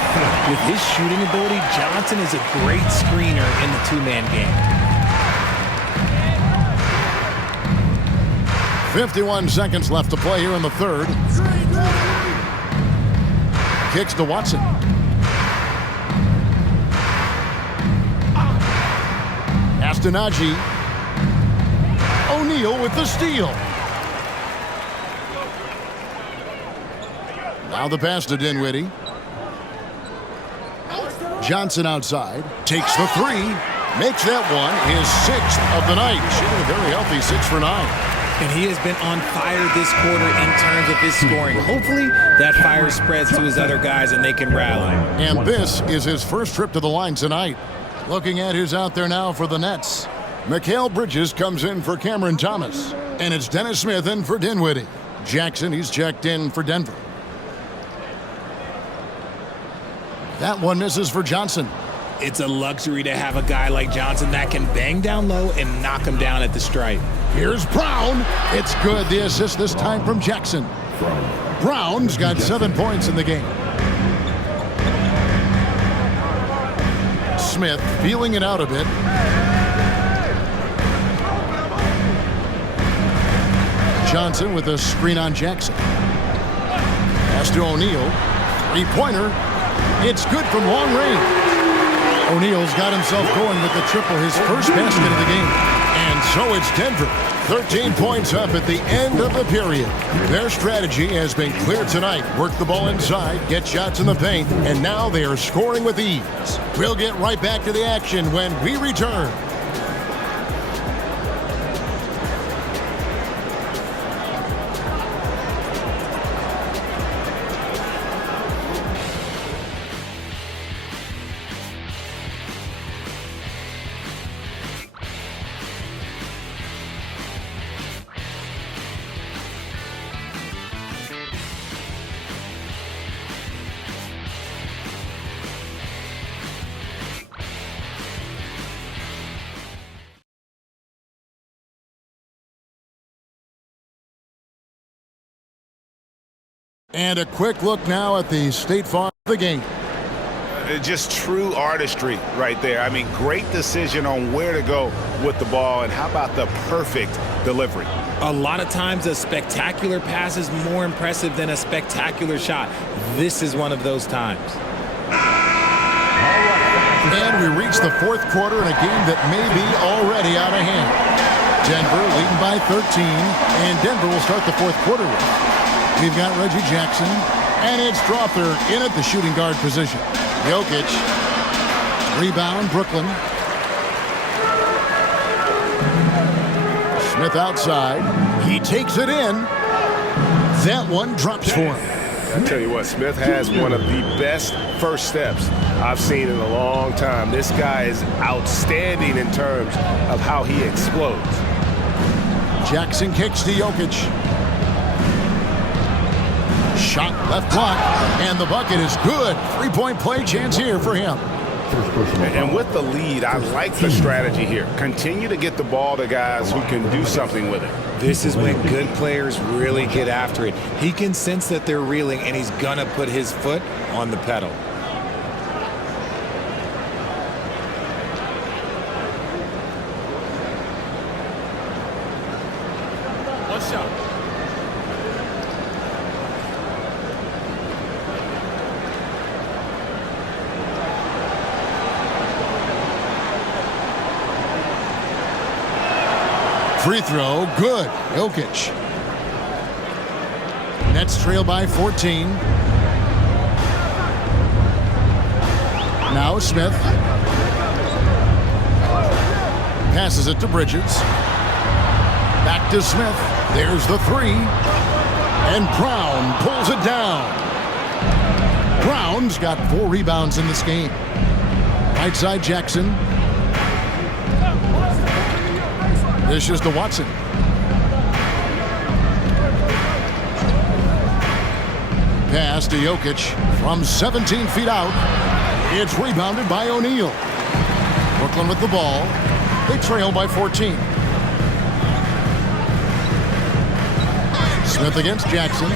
With his shooting ability, Johnson is a great screener in the two-man game. 51 seconds left to play here in the third. Kicks to Watson. Pass to Najee. O'Neal with the steal. Now the pass to Dinwiddie. Johnson outside. Takes the three. Makes that one his 6th of the night. Shooting a very healthy 6 for 9. And he has been on fire this quarter in terms of his scoring. Hopefully that fire spreads to his other guys and they can rally. And this is his first trip to the line tonight. Looking at who's out there now for the Nets. Mikal Bridges comes in for Cameron Thomas. And it's Dennis Smith in for Dinwiddie. Jackson, he's checked in for Denver. That one misses for Johnson. It's a luxury to have a guy like Johnson that can bang down low and knock him down at the stripe. Here's Brown. It's good. The assist this time from Jackson. Brown's got 7 points in the game. Smith feeling it out a bit. Johnson with a screen on Jackson. Pass to O'Neal. Three-pointer. It's good from long range. O'Neal's got himself going with the triple, his first basket of the game. And so it's Denver. 13 points up at the end of the period. Their strategy has been clear tonight. Work the ball inside, get shots in the paint, and now they are scoring with ease. We'll get right back to the action when we return. And a quick look now at the State Farm of the game. Just true artistry right there. I mean, great decision on where to go with the ball, and how about the perfect delivery? A lot of times a spectacular pass is more impressive than a spectacular shot. This is one of those times. And we reach the fourth quarter in a game that may be already out of hand. Denver leading by 13, and Denver will start the fourth quarter with. We've got Reggie Jackson, and it's Dropper in at the shooting guard position. Jokic, rebound, Brooklyn. Smith outside. He takes it in. That one drops for him. I tell you what, Smith has one of the best first steps I've seen in a long time. This guy is outstanding in terms of how he explodes. Jackson kicks to Jokic. Shot left block, and the bucket is good. Three-point play chance here for him. And with the lead, I like the strategy here. Continue to get the ball to guys who can do something with it. This is when good players really get after it. He can sense that they're reeling, and he's going to put his foot on the pedal. What's up? Free throw, good. Jokic. Nets trail by 14. Now Smith. Passes it to Bridges. Back to Smith. There's the three. And Brown pulls it down. Brown's got 4 rebounds in this game. Right side Jackson. This is to Watson. Pass to Jokic from 17 feet out. It's rebounded by O'Neal. Brooklyn with the ball. They trail by 14. Smith against Jackson.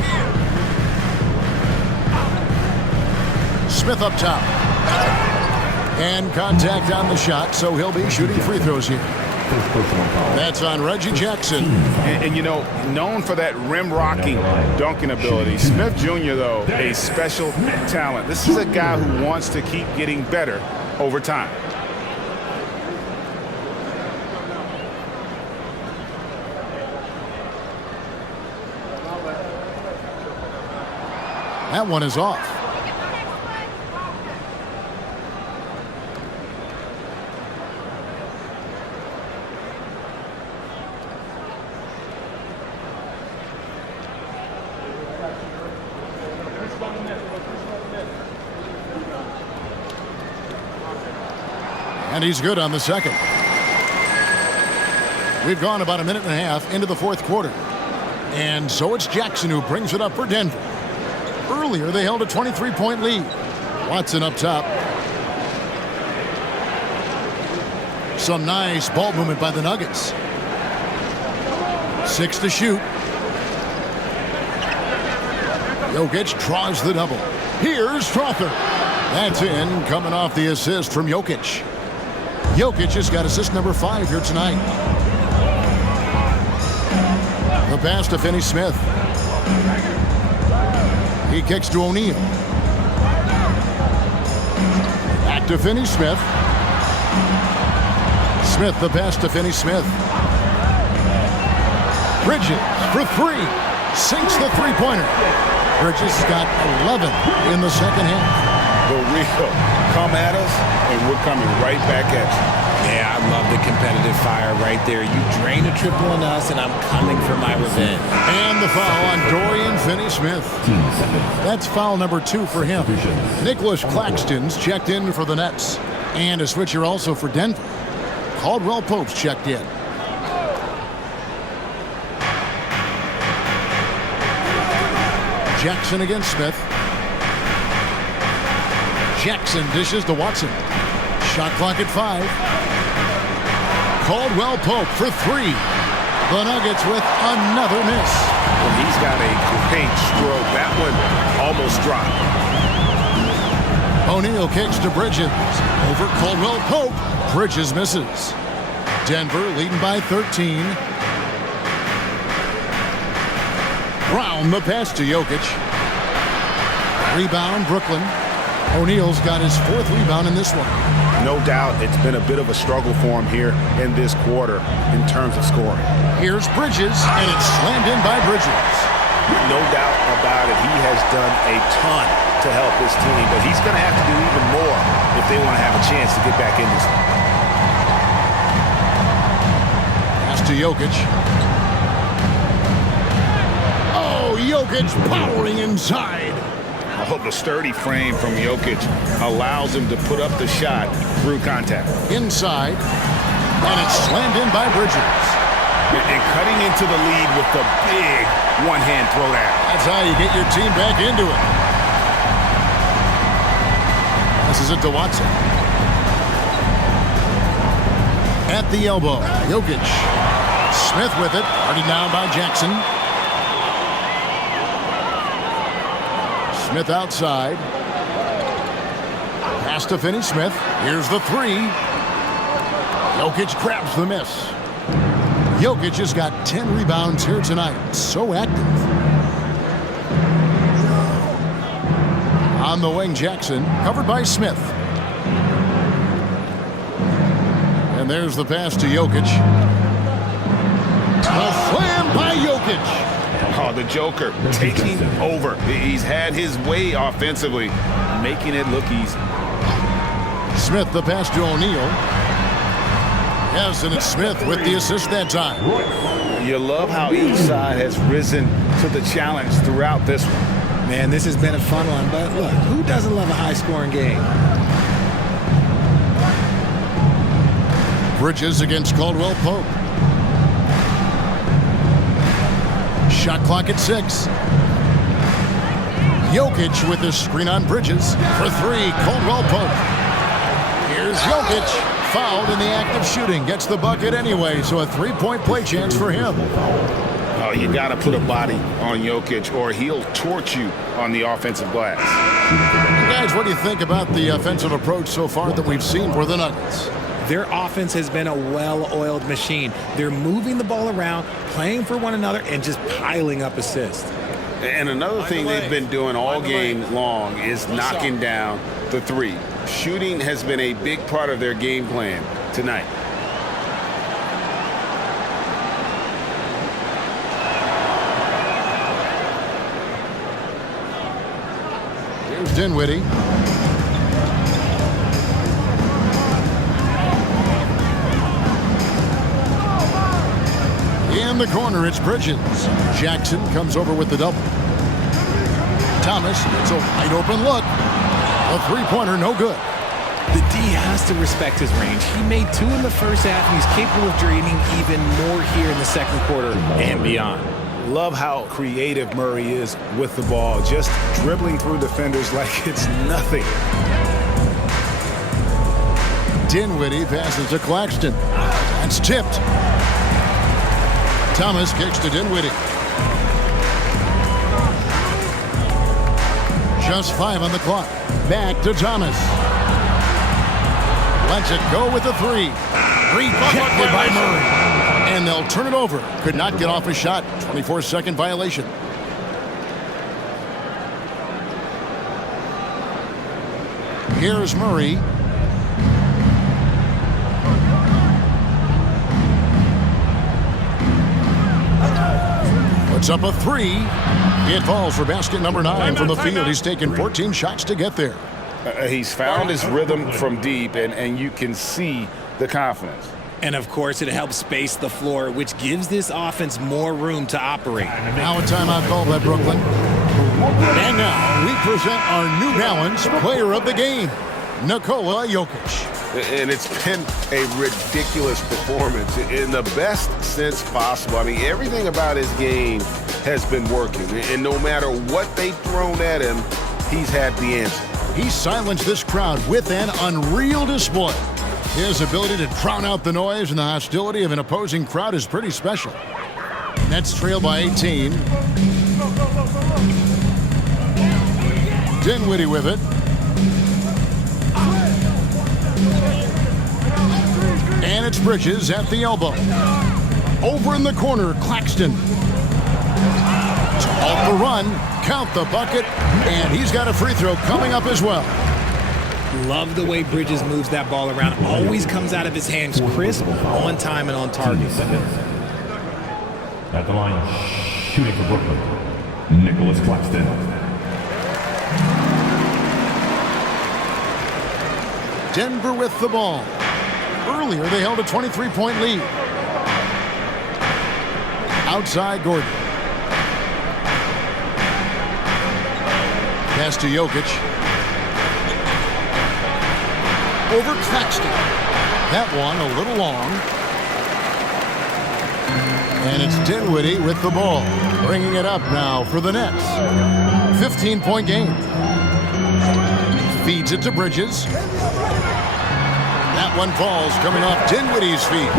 Smith up top. And contact on the shot, so he'll be shooting free throws here. That's on Reggie Jackson. And you know, known for that rim-rocking dunking ability. Smith Jr., though, a special talent. This is a guy who wants to keep getting better over time. That one is off. And he's good on the second. We've gone about a minute and a half into the fourth quarter. And so it's Jackson who brings it up for Denver. Earlier, they held a 23-point lead. Watson up top. Some nice ball movement by the Nuggets. 6 to shoot. Jokic draws the double. Here's Strother. That's in, coming off the assist from Jokic. Jokic has got assist number 5 here tonight. The pass to Finney-Smith. He kicks to O'Neal. Back to Finney-Smith. Smith, the pass to Finney-Smith. Bridges for 3. Sinks the three-pointer. Bridges got 11 in the second half. The real come at us, and we're coming right back at you. Yeah, I love the competitive fire right there. You drain a triple on us, and I'm coming for my revenge. And the foul on Dorian Finney-Smith. That's foul number 2 for him. Nicholas Claxton's checked in for the Nets. And a switcher also for Denver. Caldwell Pope's checked in. Jackson against Smith. Jackson dishes to Watson. Shot clock at 5. Caldwell Pope for 3. The Nuggets with another miss. Well, he's got a great stroke. That one almost dropped. O'Neal kicks to Bridges. Over Caldwell Pope. Bridges misses. Denver leading by 13. Brown the pass to Jokic. Rebound Brooklyn. O'Neal's got his 4th rebound in this one. No doubt it's been a bit of a struggle for him here in this quarter in terms of scoring. Here's Bridges, and it's slammed in by Bridges. No doubt about it. He has done a ton to help his team, but he's going to have to do even more if they want to have a chance to get back in this one. Pass to Jokic. Oh, Jokic powering inside. Oh, the sturdy frame from Jokic allows him to put up the shot through contact. Inside, and it's slammed in by Bridges. And cutting into the lead with the big one-hand throwdown. That's how you get your team back into it. This is it to Watson. At the elbow, Jokic. Smith with it, already down by Jackson. Smith outside. Pass to Finney-Smith. Here's the 3. Jokic grabs the miss. Jokic has got 10 rebounds here tonight. So active. On the wing, Jackson. Covered by Smith. And there's the pass to Jokic. A slam by Jokic. Oh, the Joker taking over. He's had his way offensively, making it look easy. Smith, the pass to O'Neal. Yes, and it's Smith with the assist that time. You love how each side has risen to the challenge throughout this one. Man, this has been a fun one, but look, who doesn't love a high-scoring game? Bridges against Caldwell Pope. Shot clock at 6. Jokic with the screen on Bridges for 3. Caldwell Pope. Here's Jokic, fouled in the act of shooting. Gets the bucket anyway, so a 3-point play chance for him. Oh, you got to put a body on Jokic or he'll torch you on the offensive glass. Guys, what do you think about the offensive approach so far that we've seen for the Nuggets? Their offense has been a well-oiled machine. They're moving the ball around, playing for one another, and just piling up assists. And another thing they've been doing all game long is knocking down the 3. Shooting has been a big part of their game plan tonight. Here's Dinwiddie. In the corner, it's Bridges. Jackson comes over with the double. Thomas, it's a wide open look. A three-pointer, no good. The D has to respect his range. He made 2 in the first half, and he's capable of draining even more here in the second quarter and beyond. Love how creative Murray is with the ball, just dribbling through defenders like it's nothing. Dinwiddie passes to Claxton. That's tipped. Thomas kicks to Dinwiddie. Just 5 on the clock. Back to Thomas. Lets it go with the 3. Rejected by Murray. And they'll turn it over. Could not get off a shot. 24-second violation. Here's Murray. Puts up a 3. It falls for basket number 9 from the field. He's taken 14 shots to get there. He's found his rhythm from deep, and you can see the confidence. And, of course, it helps space the floor, which gives this offense more room to operate. Now a timeout called by Brooklyn. And now we present our New Balance Player of the Game, Nikola Jokic. And it's been a ridiculous performance in the best sense possible. I mean, everything about his game has been working. And no matter what they've thrown at him, he's had the answer. He silenced this crowd with an unreal display. His ability to drown out the noise and the hostility of an opposing crowd is pretty special. Nets trail by 18. Dinwiddie with it. And it's Bridges at the elbow. Over in the corner, Claxton. Off the run, count the bucket, and he's got a free throw coming up as well. Love the way Bridges moves that ball around. Always comes out of his hands crisp, on time, and on target. At the line, shooting for Brooklyn, Nicholas Claxton. Denver with the ball. Earlier, they held a 23-point lead. Outside, Gordon. Pass to Jokic. Over Claxton. That one a little long. And it's Dinwiddie with the ball. Bringing it up now for the Nets. 15-point game. Feeds it to Bridges. That one falls coming off Dinwiddie's feet.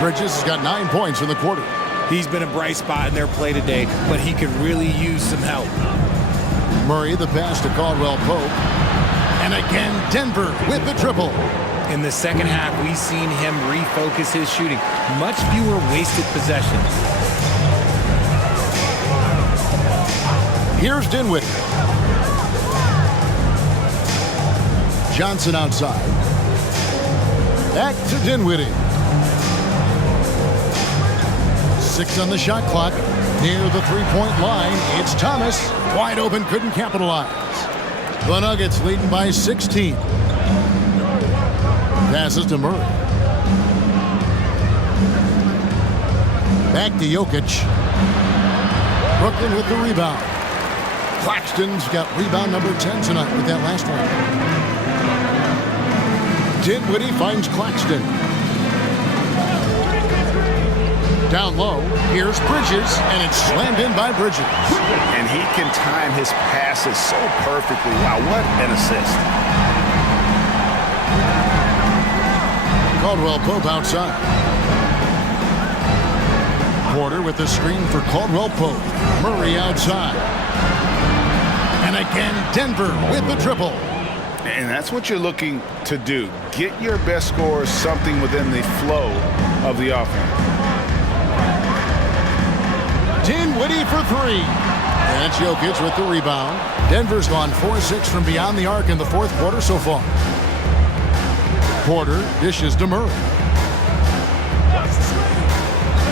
Bridges has got 9 points in the quarter. He's been a bright spot in their play today, but he could really use some help. Murray, the pass to Caldwell Pope. And again, Denver with the triple. In the second half, we've seen him refocus his shooting. Much fewer wasted possessions. Here's Dinwiddie. Johnson outside. Back to Dinwiddie. 6 on the shot clock. Near the three-point line, it's Thomas. Wide open, couldn't capitalize. The Nuggets leading by 16. Passes to Murray. Back to Jokic. Brooklyn with the rebound. Claxton's got rebound number 10 tonight with that last one. Dinwiddie finds Claxton. Down low, here's Bridges, and it's slammed in by Bridges. And he can time his passes so perfectly. Wow, what an assist. Caldwell Pope outside. Porter with the screen for Caldwell Pope. Murray outside. And again, Denver with the triple. And that's what you're looking to do. Get your best scorers something within the flow of the offense. Dinwiddie for 3. And it's Jokic with the rebound. Denver's gone 4-6 from beyond the arc in the fourth quarter so far. Porter dishes to Murray.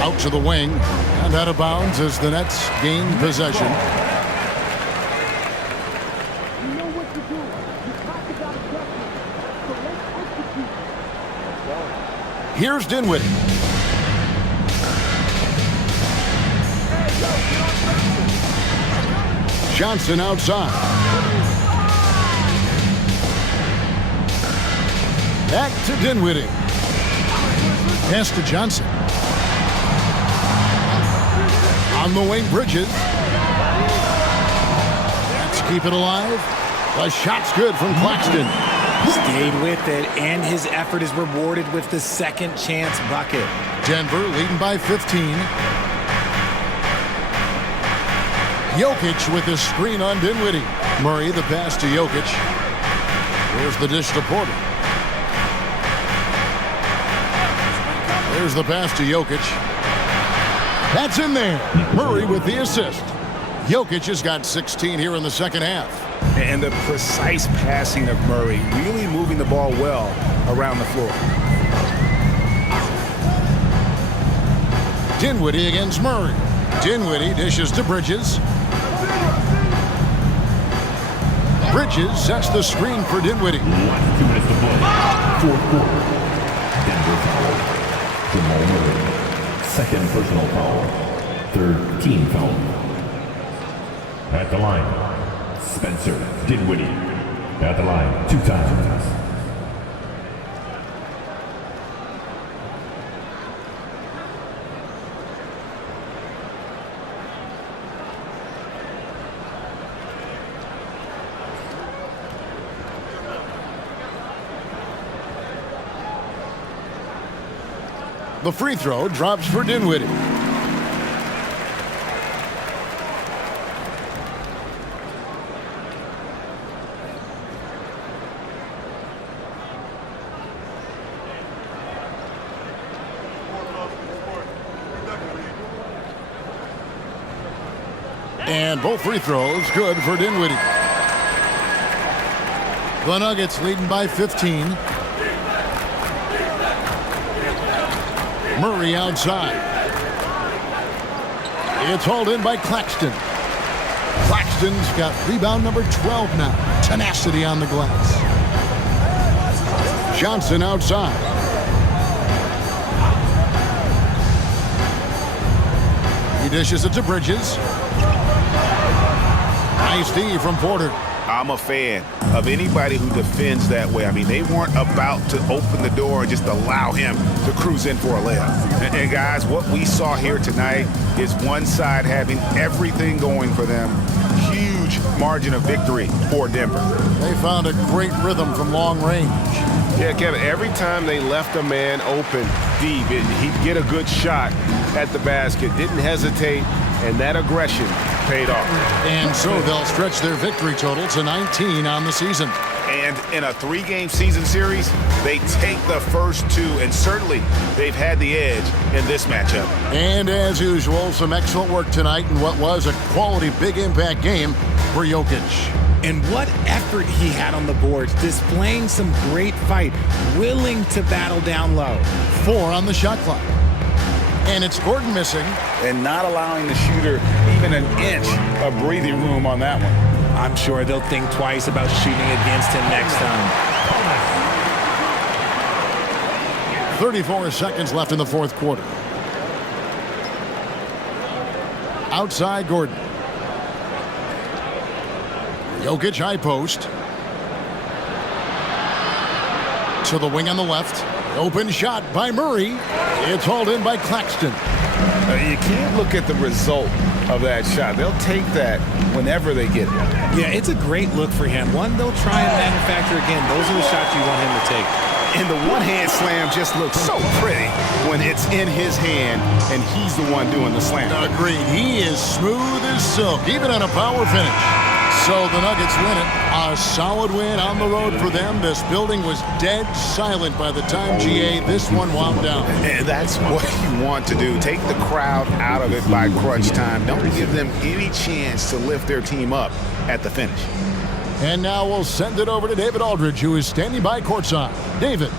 Out to the wing and out of bounds as the Nets gain possession. Here's Dinwiddie. Johnson outside. Back to Dinwiddie. Pass to Johnson. On the wing, Bridges. Let's keep it alive. The shot's good from Claxton. Stayed with it, and his effort is rewarded with the second chance bucket. Denver leading by 15. Jokic with his screen on Dinwiddie. Murray the pass to Jokic. Here's the dish to Porter. There's the pass to Jokic. That's in there. Murray with the assist. Jokic has got 16 here in the second half. And the precise passing of Murray, really moving the ball well around the floor. Dinwiddie against Murray. Dinwiddie dishes to Bridges. Bridges sets the screen for Dinwiddie. 2 minutes to play. Fourth quarter. Denver foul. Jamal Murray. Second personal foul. Third team foul. At the line, Spencer Dinwiddie. At the line 2 times. The free throw drops for Dinwiddie. And both free throws good for Dinwiddie. The Nuggets leading by 15. Murray outside. It's hauled in by Claxton. Claxton's got rebound number 12 now. Tenacity on the glass. Johnson outside. He dishes it to Bridges. Nice D from Porter. I'm a fan of anybody who defends that way. I mean, they weren't about to open the door and just allow him to cruise in for a layup. And guys, what we saw here tonight is one side having everything going for them. Huge margin of victory for Denver. They found a great rhythm from long range. Yeah, Kevin, every time they left a man open deep, he'd get a good shot at the basket, didn't hesitate, and that aggression paid off. And so they'll stretch their victory total to 19 on the season. And in a 3-game season series, they take the first 2, and certainly they've had the edge in this matchup. And as usual, some excellent work tonight in what was a quality big impact game for Jokic. And what effort he had on the boards, displaying some great fight, willing to battle down low. 4 on the shot clock. And it's Gordon missing. And not allowing the shooter even an inch of breathing room on that one. I'm sure they'll think twice about shooting against him next time. 34 seconds left in the fourth quarter. Outside Gordon. Jokic high post. To the wing on the left. Open shot by Murray. It's hauled in by Claxton. You can't look at the result of that shot. They'll take that whenever they get it. Yeah, it's a great look for him. One they'll try and manufacture again. Those are the shots you want him to take. And the one-hand slam just looks so pretty when it's in his hand and he's the one doing the slam. Agreed. He is smooth as silk, even on a power finish. So the Nuggets win it. A solid win on the road for them. This building was dead silent by the time, GA, this one wound down. And that's what you want to do. Take the crowd out of it by crunch time. Don't give them any chance to lift their team up at the finish. And now we'll send it over to David Aldridge, who is standing by courtside. David.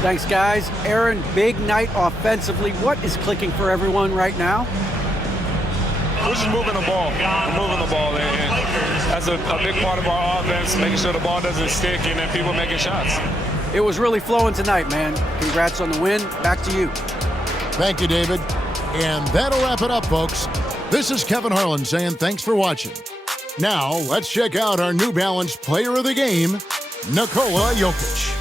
Thanks, guys. Aaron, big night offensively. What is clicking for everyone right now? We're just moving the ball. We're moving the ball. And that's a big part of our offense, making sure the ball doesn't stick and then people making shots. It was really flowing tonight, man. Congrats on the win. Back to you. Thank you, David. And that'll wrap it up, folks. This is Kevin Harlan saying thanks for watching. Now, let's check out our New Balance Player of the Game, Nikola Jokic.